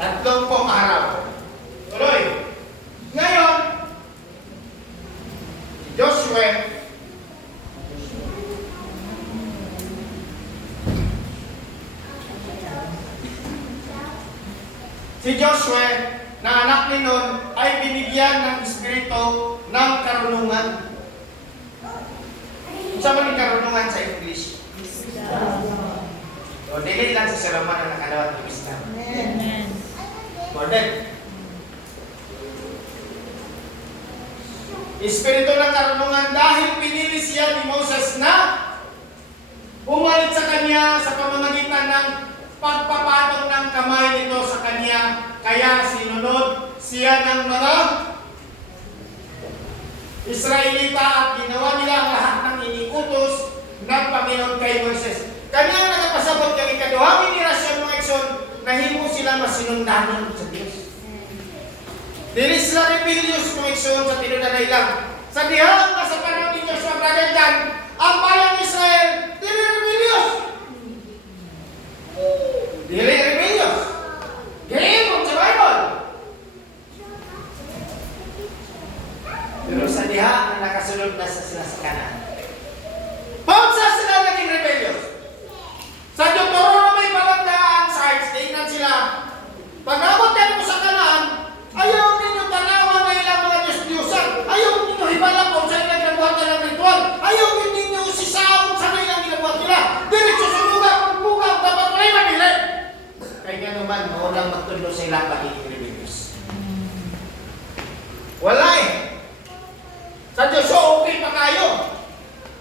30 araw. Tuloy. Ngayon, Joshua na anak ni Nun ay binigyan ng espiritu ng karunungan. Sa mga karunungan sa English. O, dili lang sa Solomon ang nakalawat ng Islam. Modern. Espiritu ng karunungan dahil pinili siya ni Moses na umalit sa kanya sa pamamagitan ng pagpapatong ng kamay nito sa kanya, kaya sinunod siya ng mga Israelita at ginawa nila ang lahat ng iniutos ng Panginoon kay Moses. Kanya nagpasabot ng ikaduhang henerasyon mga igsoon na himo sila masinundanon sa Diyos. Dili sila rebellious mga igsoon sa tinunan na ilang. Sa dihang na sa panahon ni Joshua brother dyan, ang bayang Israel, dili rebellious. Dili rebellious. Gayun sa Bible. Pero sa diha na nakasunod na sa sila sa kanan. Paunsa sila naging rebellious? Sa Deuteronomy palandaan sides, tingnan sila. Pag-abot kayo mo sa kanan, ayaw ninyo tanawan na ilang mga Diyos-Diyosan. Ayaw ninyo hibalang kung saan ilang ginabuhat ng ritual. Ayaw ninyo sisaon sa ilang ginabuhat nila. Diretso sunugan, bugang, dapat rin manili. Kaya nga naman, maulang magtulo sa ilang pagiging rebellious. Wala eh. Sa Joshua, okay pa kayo.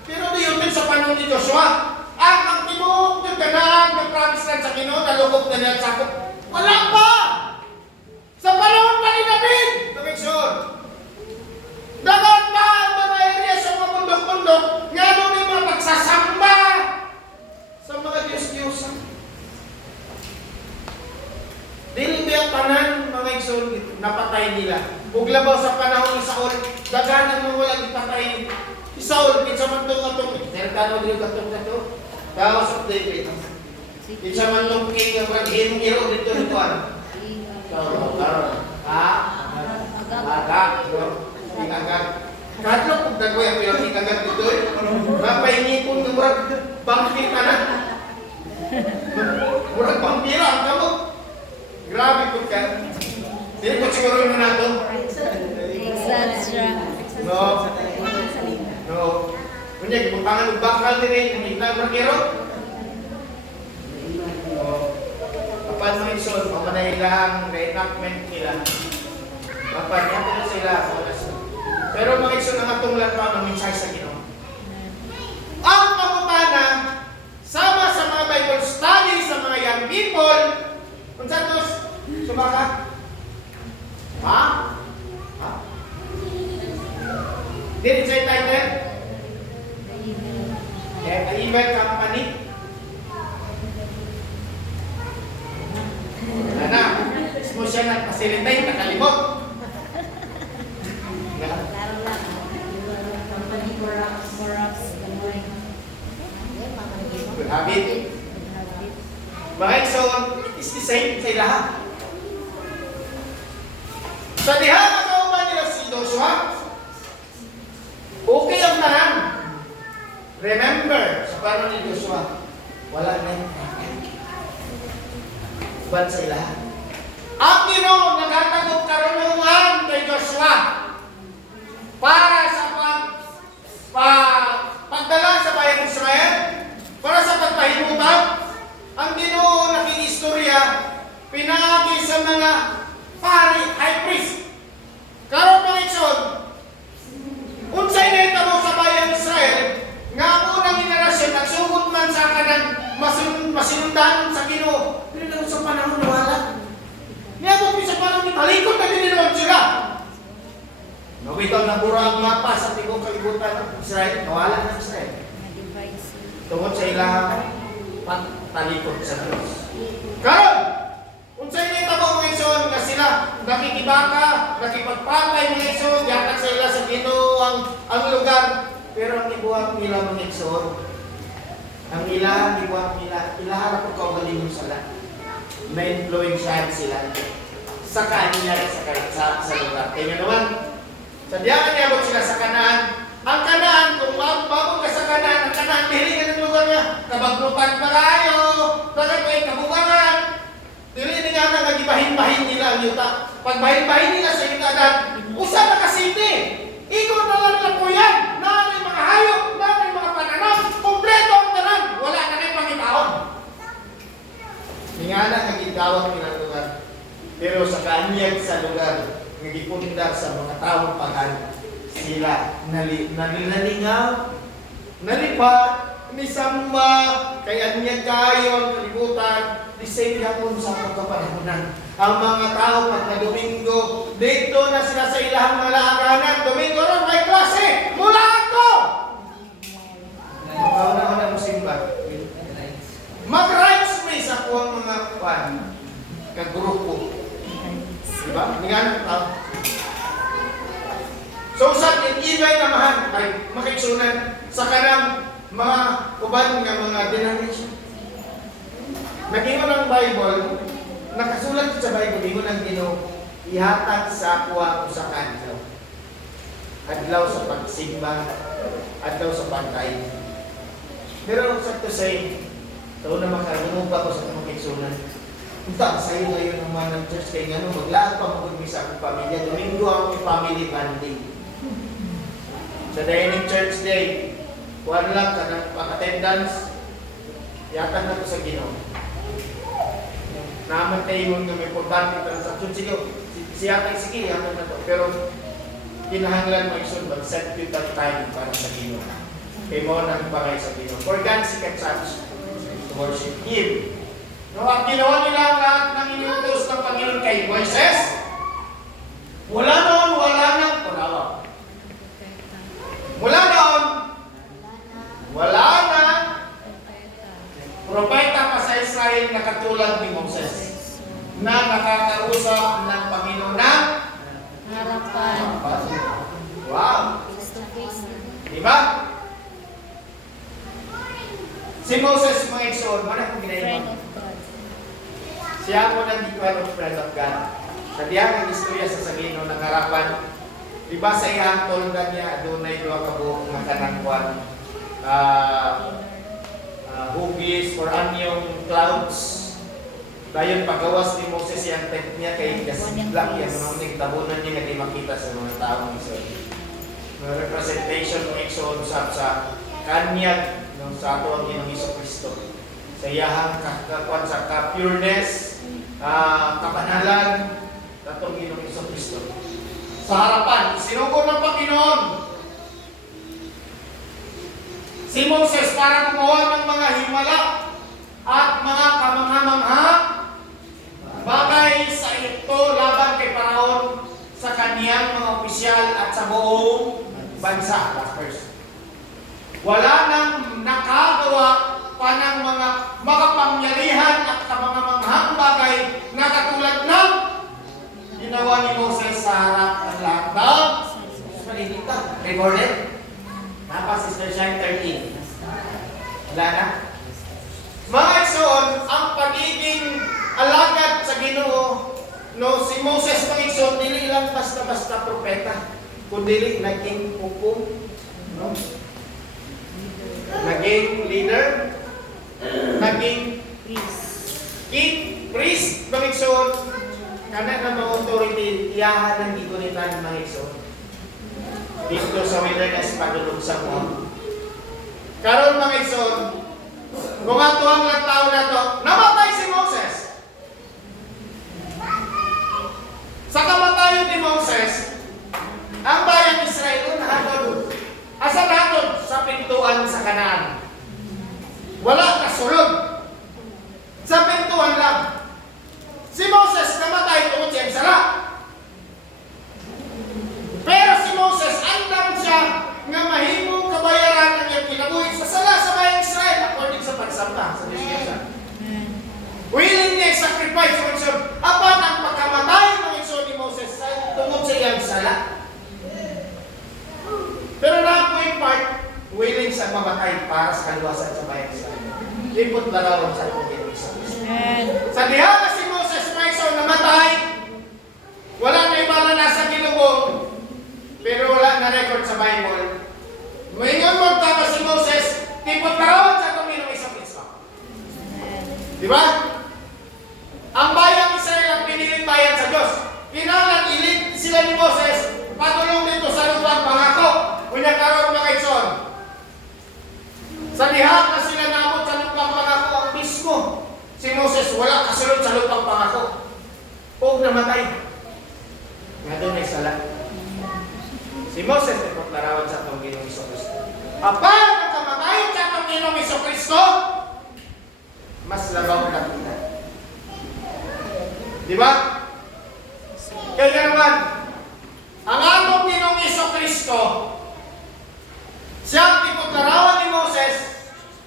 Pero di yun din sa panahon ni Joshua. Ang magtibok yung ganaan, yung promise lang sa Ginoo, nalugok na niya at sakop. Wala pa! Sa panahon pa ni David! To make sure. Dagat pa ang mga area sa mga bundok-bundok, nga doon yung mga pagsasamba, Ug labaw sa panahon ni Saul, daghanan mo walang ipatay. Si Saul, kinsa man tong atong, serkano dito katong kato. Kaos of David. Kinsa man tong king nga brad hero dito ni Juan. Karon. Agak. Agak. Kadlo kung dagway ang pilang agak dito eh. Mapahingipon ng murag bangkir ka na. Murag bangkira ang kamo. Grabe po ka. Sino po siguro yung nato? Extra. No. Kunya, gibutangan ng bakal din eh. Nakita ang bangkiro. Kapan mo yung son, pamanay lang reenactment nila. Kapan nito sila. Pero mga iso na atong pa ng mensahe sa Ginoo. Ang pangutana, sama sa mga Bible study sa mga young people, kung saan tos, sumaka? Ha? Did it say title? The Evil Company? Wala na. Mo siya nagpasilitay, nakalimot. Good habit. Mga igsoon, is the same sa ilaha. Sa diha, makauban nila si Joshua. Okay ang tanan. Remember, sa panahon ni Joshua, wala na yung uban sa ilaha. Ang Ginoo naghatagop karunungan kay Joshua para sa pagdala sa bayang Israel, para sa pagpahimutan. Ang Ginoo nakiistorya pinagi sa mga pari, high priest. Karon mga igsoon, unsay nahitabo sa bayang Israel nga unang henerasyon nagsugod man sa kanang masinundan sa Ginoo, pero sa panahon wala. Niabot sa panahon ni talikod na dinilawag sila. Mabitaw na pura ang mapa sa tigong kalibutan ng Israel, nawala ng Israel. Tungod sa ilang pagtalikod sa Diyos. Karon, unsay nahitabo mga igsoon nga sila nakikibaka, nakipagpatay mga igsoon, yatag sa ila sa Ginoo ang lugar, pero ang ibuhat nila mga igsoon, ang ilang ibuhat nila, ilaharap ko kaugaling mo sila. Na-influensyahan sila sa kanya sa lugar. Kaya naman, sa diyan niabot sila sa Kanaan. Ang Kanaan, kung mababog ka sa Kanaan, ang Kanaan, hilingan ng lugar niya. Kabaglutan pa kayo, bakit may kabugaran. Dili nga na nagibahin-bahin nila ang yuta. Pag bahin-bahin nila sa yuta agad, usa na kasiti. Ikot na lang nila po yan. Nanay mga hayop, nanay mga pananaw, kompleto ang tanan. Wala na kayo pangitaon. Nga na nagigawang lugar. Pero sa kanyag sa lugar, nagipundar sa mga taong pagan, sila nalilingaw, nalipat, nisamba, kaya niya kayo ang kalibutan, disay hapon sa pagkapanahonan. Ang mga tao pag na Domingo, dito na sila sa ilahang mga laaganan. Domingo ron, may klase! Mula ako! Makauna-una mo simba. Mag-rights may sa kuwang mga kagrupo. Diba? Nga tao. So sa ibay na mahal ay makiksunan sa kanang mga uban nga mga denomination. Nagingon ang Bible, nakasulat sa Bible, ingon ang Ginoo, ihatag sa kuwa sa kanto. Adlaw sa pagsimba, adlaw sa pantay. Pero sa to say, taon na makarunong pa ko sa makiksunan. Punta, sa'yo ngayon ang mga ng church kay nga maglahat pa mag-umpisa akong pamilya. Domingo ang family bonding. Sa dining church day, kuhan lang ka ng pang-attendance, yatan na ito sa Ginoo. Naman tayo yung importante transaction. Sige, sige, yatan na ito. Pero, kinahanglan mo isun, mag-set you that time para sa Ginoo. Kaya mo nang bagay sa Ginoo. For God, seek a church to worship Him. No, ang ginawa nila ang lahat ng inutos ng Panginoon kay Moises, mula noon, wala nang punawa. Mula noon, wala na propeta pa sa Israel na katulad ni Moses na nakakausap ng Panginoon na Si Moses mga igsoon, mana kung Friend ginahimo. of God. Siya mo nang gikuan of friend of God. Sa diyang ang istorya sa Sagino ng harapan, di ba sa iyang tolda niya, adunay duha ka buok nga kanangkuan, hugis or anyong clouds. Dayon paggawas ni Moses yung tent niya kay gasiglang yan, mga unig tabunan niya nga di makita sa mga taong iso. Mga representation ng Exodus sa kanyag ng sa ato ang Ginoong Kristo. Sa iyahang kakakuan sa ka-pureness, kabanalan, atong Ginoong Kristo. Sa harapan, isinugo ng Panginoon. Si Moses para gumawa ng mga himala at mga kamangha-mangha bagay sa ito laban kay Paraon sa kaniyang mga opisyal at sa buong bansa. Last verse. Wala nang nakagawa pa ng mga makapangyarihan at kamangamanghang bagay na katulad ng ginawa ni Moses sa harap ng lahat ng Israelita. Recorded? Tapos Sister Shine 13. Wala na? Mga igsoon, ang pagiging alagad sa Ginoo, no, si Moses mga igsoon, dili lang basta-basta propeta, kundi naging hukom, no? Naging leader, naging king, priest, mga igsoon, kana na mga authority, iyahan ng gigunitan mga igsoon. Dito sa wilderness, padulog sa mo. Karon mga igsoon, kung ato ang tao na to, namatay si Moses. Sa kamatayon ni Moses, ang bayang Israel nahatod. Asa nahatod? Sa pintuan sa Kanaan. Wala kasulod. Sa pintuan lang. Si Moses namatay tungod siyang sala. Pero si Moses, andam siya nga mahimong kabayaran ang iyang kinabuhi sa sala sa bayang Israel according sa pagsamba sa diskusyon. Willing niya sacrifice for himself. Apan ang pagkamatay ng Igsoon ni Moses tungod sa iyang sala. Pero na po yung part, willing sa mamatay para sa kaluwasan sa bayang Israel. Lipot larawan sa itong Igsoon. Sa diha na si Moses na Igsoon namatay, wala na ibala na sa Ginoo, pero wala na record sa Bible. Ngayon mo tama si Moses, tipot larawan sa itong Igsoon. Di ba? Ang bayang Israel ang piniling bayan sa Diyos. Kinalang ilig sila ni Moses, patulong dito sa lupang pangako. Kunya karon mga Igsoon. Sa diha na sila nabot sa lupang pangako ang mismo. Si Moses wala kasunod sa lupang pangako. O namatay. Nga doon ay sala. Si Moses ay paglarawan sa itong Ginoong Kristo. Apan ang kamatayon sa itong Ginoong Kristo, mas labaw na kita. Di ba? Kaya naman, ang atong Ginoong Kristo, siyang tipot-larawan ni Moses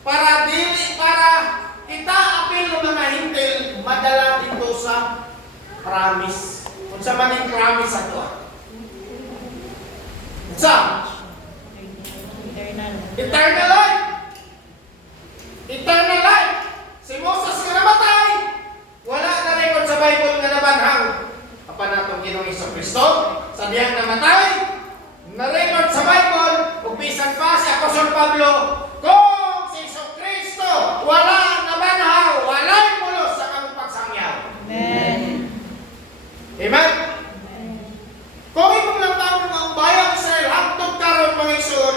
para kita apil ng mga hintil madala dito sa promise. Kung sa maning promise ato. Sa eternal life. Eternal life. Si Moses nga namatay. Wala na record sa Bible nga nabanhang. Apa natong Ginoong Kristo sa diyang namatay. Na-record sa Bible, upisan pa si Apostol Pablo, kung si Kristo wala nabanhaw, wala'y mulos sa kang pagsangyaw. Amen. Amen? Kung itong lang taong mga bayang Israel, hangtod karon mga Igsoon,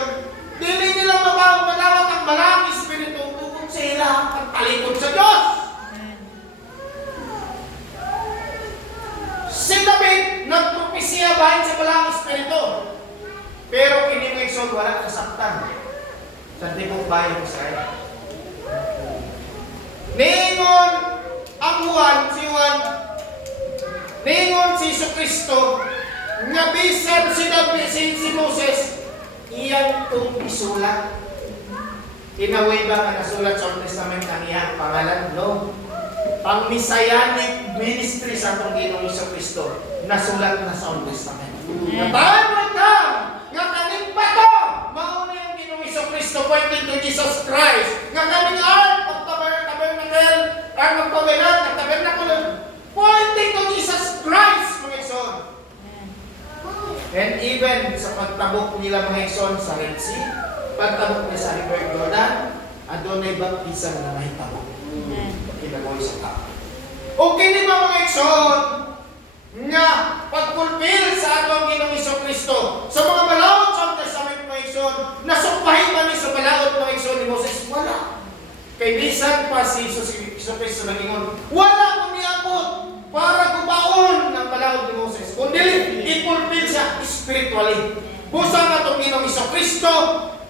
dili nila mabawang madawat ang malang Espiritu tungkol sa ilang pagtalikod sa Diyos. Si David nagpropesya bahin sa malang Espiritu. Pero kini mga Igsoon, wala kasaktan sa tibok bayang Israel. Ningon ang ningon si Kristo, nga bisan si Moses, iyang itong isulat. Inaway ba nga nasulat sa Old Testament ang iyang pangalan? No. Pang Messianic ministry sa itong Ginoong Kristo, nasulat na sa Old Testament. Natawag ka! Nga kaning bato! Mauna yung Ginoong Kristo pointing to Jesus Christ. Nga kaming And even sa pagtabok nila mga igsoon sa Red Sea, pagtabok nila sa River Jordan, adunay baptisan na mahitabo. Kinagoy sa tao. Okay di ba mga igsoon? Nga, pag-fulfill sa atong Ginoong Kristo sa mga malawot sa Old Testament mga igsoon, nasumbahin man ni sa malawot mga igsoon ni Moses, wala. Kay bisan pa si Kristo nag-ingon, wala kung niabot para gubaon ng malawot ni Moses. Kundi i-fulfill siya spiritually. Busang atong Ginoong Kristo,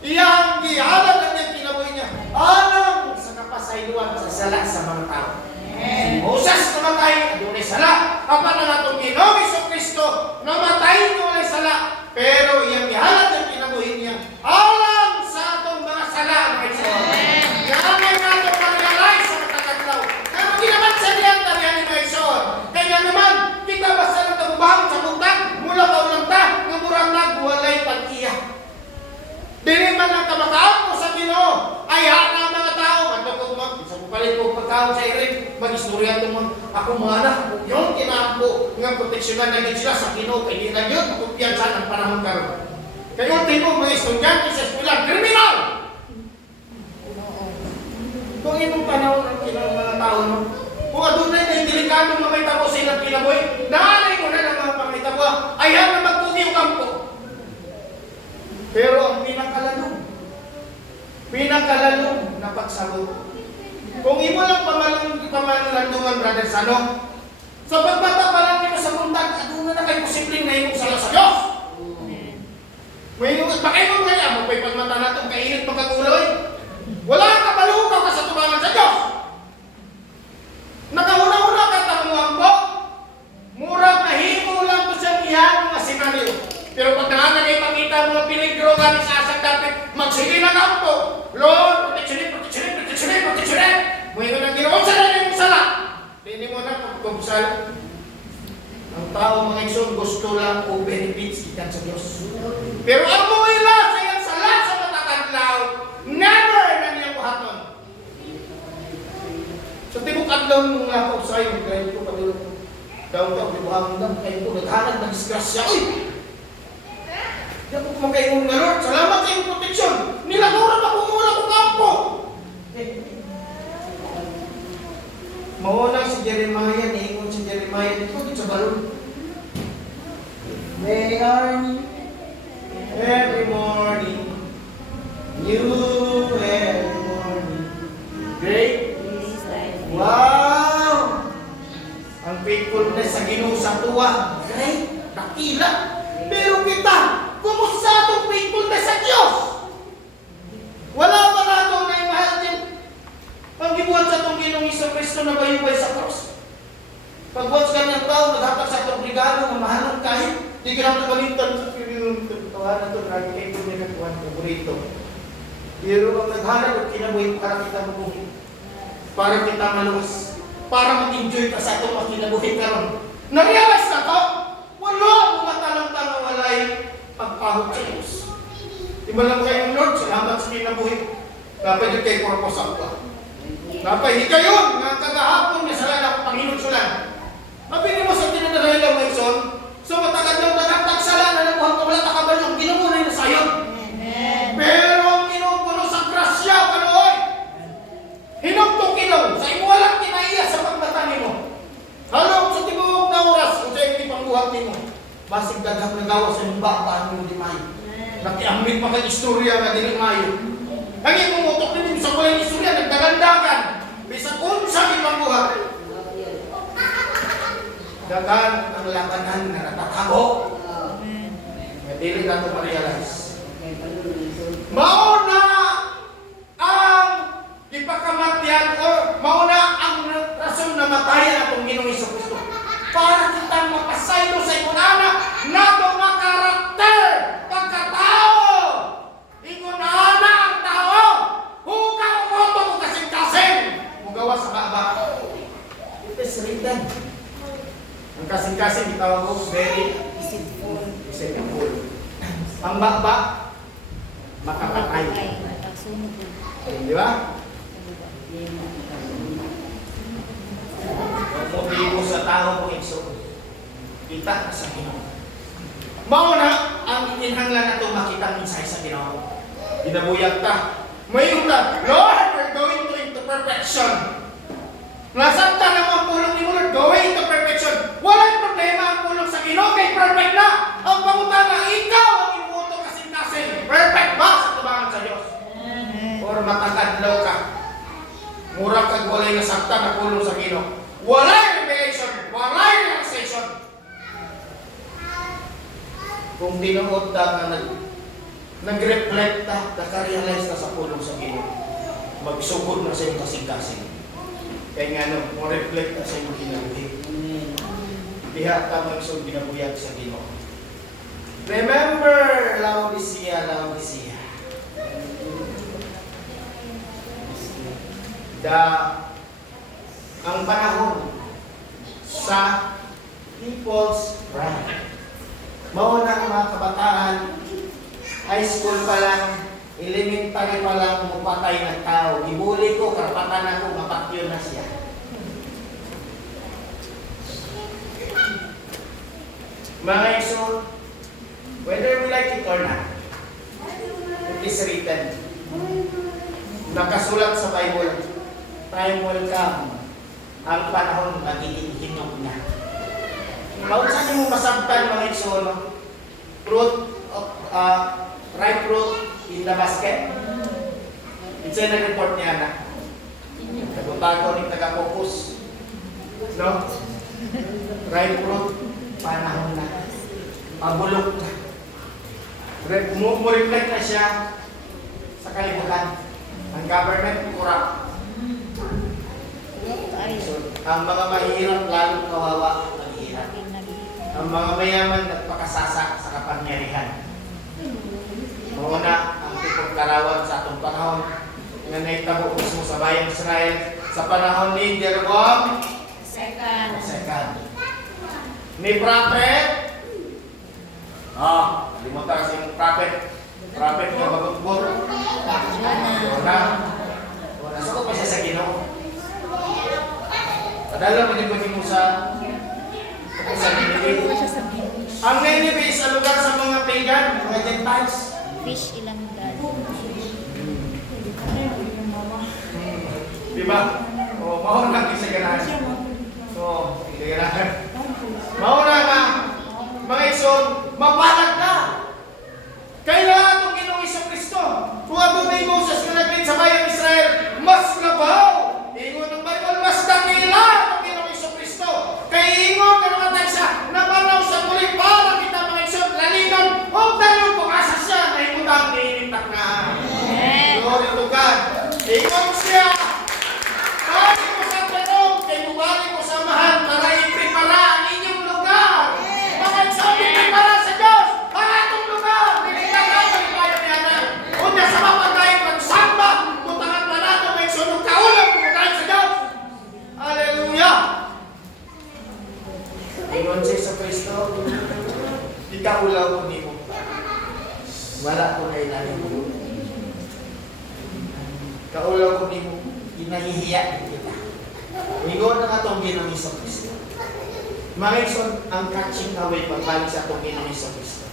iyang gihalad ang niyang kinabuhi niya. Alam sa kapasayloan sa sala sa mga tao. Si Moses namatay, adunay sala. Apan ang atong Ginoong Kristo, namatay na walay sala. Pero iyang gihalad ang kinabuhi niya. Alam sa atong mga sala, mga igsoon. Kaya nga atong ma-realize sa matakadlaw. Pero ginaman sa diyan tarihan ni mga igsoon. Kaya naman, kita basta ng tagubahan sa buntag, mula pa ulang ta, nga murang nagwalay pag-iya. Dili man lang kamakaapo sa Ginoo, ay hana ang mga tao. Ano ko mo, isa ko palit ko pagkaon sa irin, mag-istorya ito mo, ako mga anak, yung kinampo, nga proteksyonan na sila sa Ginoo, kaya di na yun, kumpiyansa ng panahon karon. Kaya yung tipo, mga estudyante sa eskwela, kriminal! Kung itong panahon ng mga tao, no? Kung adunay na yung delikadong mamaytabo sa ilang kinaboy, naanay ko na ng mga pamaytabo, ayaw na magpugi yung kampo. Pero ang pinakalalong na pagsabot. Kung imo lang pamalandungan, brother Sano, sa pagbata pa lang nito sa buntag, aduna na kayo posibleng na imong sala sa Diyos. May bakay mo kaya mo pa'y pagmata na itong kainit pagkaguloy. Wala ka palugaw ka sa tubangan sa Diyos. Nakahuna-huna ka tamuang po. Murag nahimo lang to siyang iyan mga senaryo. Pero pag nakakagay pakita mga peligro nga ni Sasang dapat magsige na lang po. Lord, proteksyonin. May ko nang ginoon sa rin yung sala. Hindi mo na pagkabusal. Ang tao mga igsoon gusto lang o benefits ikan sa Diyos. Pero ang mawila sa iyang sala sa matakadlaw, never na niyang buhaton. Sa tibok adlaw nung lakaw sa iyo, kayo ko pagulong ko. Daw-daw, libuhang lang, kayo ko naghanag na disgrasya. Uy! Di ako kumagayong nga Lord, salamat sa iyong proteksyon. Nilaguran ako mula ko kampo. Mawala si Jeremiah, niingon si Jeremiah, dito sa balon. They are every morning, new every morning. Great. Wow! Ang faithfulness sa Ginoo sa tuwa. Great. Dakila. Pero kita, kumusta itong faithfulness sa Diyos? Wala ba na ito na yung mahal din? Ang gibuhat sa itong Ginoong Kristo na bayubay sa cross. Pagbuhat sa kanyang tao, naghatag sa itong regalo, mamahalong kahit, di ka naman balitan sa tawanan ito, lagi kayo ito may nagkuhan, paborito. Pero ang naghanap at kinabuhi para kita mabuhi. Para kita maluwas. Para mag-enjoy ka sa itong makinabuhi karon. Na-realize na to? Wala, bumatalang-talang walay pagpahod sa Diyos. Iba lang kayong Lord, salamat sa kinabuhi. Dapat yun kayo purpose ka. Dapat hikayon, nga kagahapon niya sa lalang Panginoon sulan. Mabili mo sa tinadalay lang may son, so matagad lang naghatag sala na nabuhang wala takabalong, ginumunay na sayon. Pero ang kinupuno sa grasya, kanoy, hinugtukin mo, sa imo walang kinaiya sa pagbatani mo. Halong sa tibuok na oras, kung sa imo ipangbuhat mo, basig daghang nagawa sa iyong bata mo di mayo. Nakiamit pa kang istorya nga di mayo. Ang imumotok din sa walang istorya, nagdagandagan. Bisag unsang ipangbuhat. Dagan ang labanan na natatabo. Dili na ito ma-realize. Mauna ang ipakamatyan o mauna ang rason na matayan atong Ginoong Kristo. Para kita mapasaylo sa imong anak na itong makarakter, pagkatao. Ingon na ang tao. Hukang moto mo kasing-kasing. Mugawa sa kaaba. It is written. Ang kasing-kasing itawag ko, very deceitful. Ang bakba, makapatay. Di ba? Kung mo sa tao mo ikso, kita sa Ginoo. Mauna kinahanglan na itong makitang mensahe sa Ginoo. Ginabuyag ta. Mayon ta, Lord, we're going to into perfection. Nasabta na ang pulong ni mo, Lord, going to perfection. Walang problema ang pulong sa Ginoo, kay perfect na. Ang pangutan na ikaw ang imuto kasing-kasing. Perfect ba sa tubangan sa Diyos? Or matakadlaw ka. Mura kag walay nasabta na pulong sa Ginoo. Walay revelation, walay realization. Kung dinuot ta nga nag-reflect ta, naka-realize na sa pulong sa Ginoo, magsugod na sa iyong kasing-kasing. Kaya nga mo reflect na sa iyong kinabuhi. Diha ta magsugod ginabuyag sa Ginoo. Remember, Laodicea, Laodicea. Ang panahon sa people's pride. Mauna ang mga kabataan, high school pa lang, elementary pa lang, mupatay ng tao. Ibuli ko, karapatan ako, mapatyo na siya. Mga iso, whether we like it or not, it is written. Nakasulat sa Bible, time will come, ang panahon magiging hinog na. Kung saan mo masabtan mga iso, fruit of ripe fruit in the basket. It's in the report niya na. Nagutago ni taga-focus. No? Ripe fruit, panahon na. Pabulok na. Reflect na siya sa kalibutan. Ang government, kurap. Ang mga mahirap, lalong kawawa, maghihirap. Ang mga mayaman, nagpakasasa sa kapangyarihan. Mauna ang tipong karawan sa atong panahon nga naitabo mismo sa bayang Israel sa panahon ni Jeroboam second. Ni prophet limutan kasi yung prophet nga bagugbot Jonah. Nasakot pa siya sa Ginoo. Padala mo sa Nineveh. Ang Nineveh sa lugar sa mga pagan, mga Gentiles. Fish ilang god. Diba? Mahon lang isa ganahan. Hindi ganahan. Mahon na mga isog, mapalag ka. Kailangan itong Ginoong Jesucristo. Kung abot ni Moses na naglit sa bayang Israel, mas labaw. Ingon ng Bible, mas dakila itong Ginoong Jesucristo. Kaya ingon ka naman tayo siya, namanaw sa muli para kita mga isog, lalingon, huwag tayo pumasa siya na imutang niinitak na. Glory to God. Ingon siya, balik mo sa tanong, kay bubalik mo sa mahal para i-prepara ang inyong lugar. Mga isog, i-prepara sa Diyos para itong lugar. Hindi ka tayo magpayo niya na. Una sa mapagay, pagsamba, mutangan pa nato, may sunod kaulang, pumutayin sa Diyos. Hallelujah! Ingon siya sa Kristo, ikaulaw ko ni mo. Wala ko na ilalim mo. Kaulaw ko ni mo, inahihiya kita. Ingon na nga itong Ginoong Jesucristo. Mga ison, ang catching away pagbalik sa itong Ginoong Jesucristo.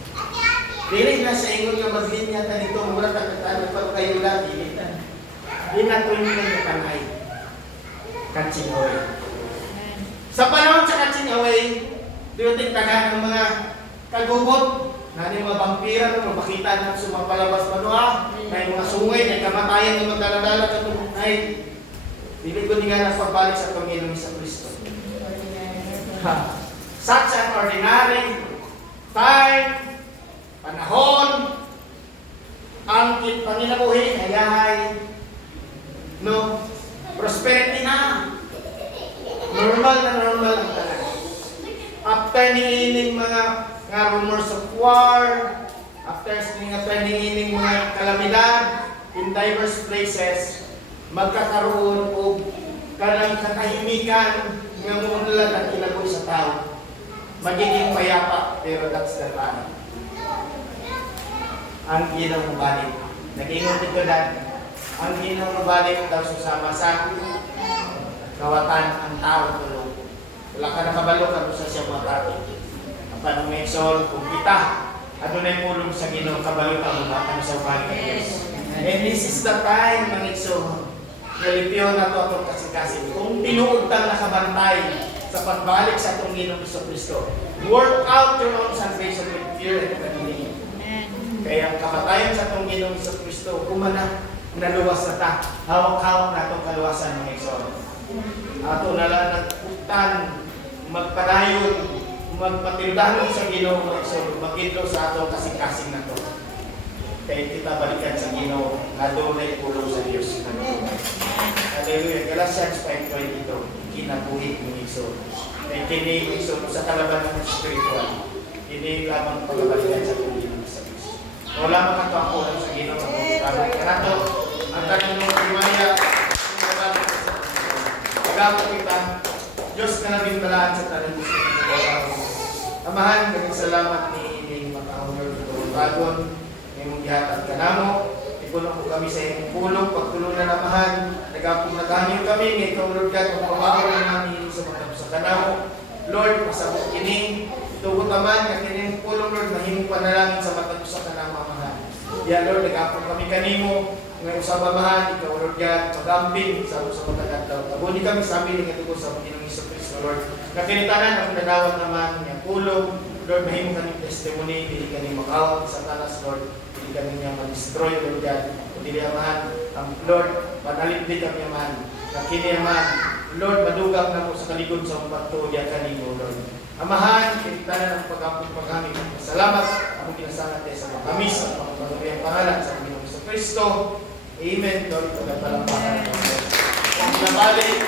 Dili na sa ingon nga maglinya ta nito, mura tagataan pa kayo lang, dili na. Di na tuwing na kanay. Catching away. Sa panahon sa catching away, diuting tagaan ng mga kagugot, na yung mga vampira, mapakita na sumapalabas manuha, na yung mga sungay, na kamatayan ng magdaladala sa tungkay. Dili ko nga na pagbalik sa Panginoon sa Kristo. Such an ordinary time, panahon, ang panginabuhi, ayahay, no, prosperity na. Normal na normal ang talaga. After niining mga rumors of war, after niining mga kalamidad in diverse places, magkakaroon o kanang katahimikan nga munlan at kinabuhi sa tao. Magiging payapa, pero that's the time. Ang Ginoong balik. Nag-ingon ito dahil ang Ginoong balik daw susama sa kawatan ang tao tulong. Wala ka nakabalo ka sa siya mga tao. Ang panong Exol, kung kita adunay pulong sa Ginoo kabalo ang batang sa uban ka Dios. And this is the time mga igsoon. Nalipyo na to atong kasing-kasing. Kung tinuod tang nakabantay sa pagbalik sa atong Ginoong Kristo. Work out your own salvation with fear and trembling. Kaya ang kamatayon sa atong Ginoong Kristo, kumana naluwas na ta. Hawak-hawak na itong kaluwasan mga igsoon. Ato na lang nagputan, magpadayon, magpatildanon sa Ginoo mga igsoon, magkidlo sa atong kasing-kasing na to. Kaya kita balikan sa Ginoo, adunay pulong sa Diyos. Hallelujah. Galatians 5:22. Kinabuhi mo igsoon. Kaya kini igsoon sa kalabanan ng spiritual. Kini lamang pagbalikan sa Ginoo sa Diyos. Wala makatuangkuhan sa Ginoo ang pagkakalo. Kanato, ang tanong ng primaya, pag-apo kita, Diyos na nabing talaan sa tanong gusto ng Amahan, naging salamat ni Matahonor Dr. Dragon, may mong gihatag ka namo, ipuno ko kami sa iyong pulong, pagtulungan na amahan, nagapong naghanyo kami, may kaulog ka, kung pabawal na namin sa mga sa kanamo. Lord, pasabot kini, tugot naman, kakining pulong Lord, mahimong panalangin sa matag sa kanamo amahan. Ya Lord, nagapong kami kanimo, ngayon sa mamahan, ikaw Lord God, magamping sa mga daw. Tabuni kami sa amin, nga sa Panginoong Kristo Lord. Nakinitanan ang nanawat naman, nga pulong, Lord, mahimong kami testimony, hindi kami makawag sa tanas, Lord. Hindi kami niya mag-destroy, Lord God. Hindi amahan, ang Lord, panalipdi kami amahan. Nakini amahan, Lord, madugak na mo sa kaligod sa pagtuya kanimo, Lord. Amahan, kinitanan ang pag-ampong paghamit. Salamat, ang kinasangat sa mga kamis, at mga pagkakayang pangalan sa Panginoong Kristo. Amen. Lord, pagkatalampakan ng Diyos. Kung nabalik,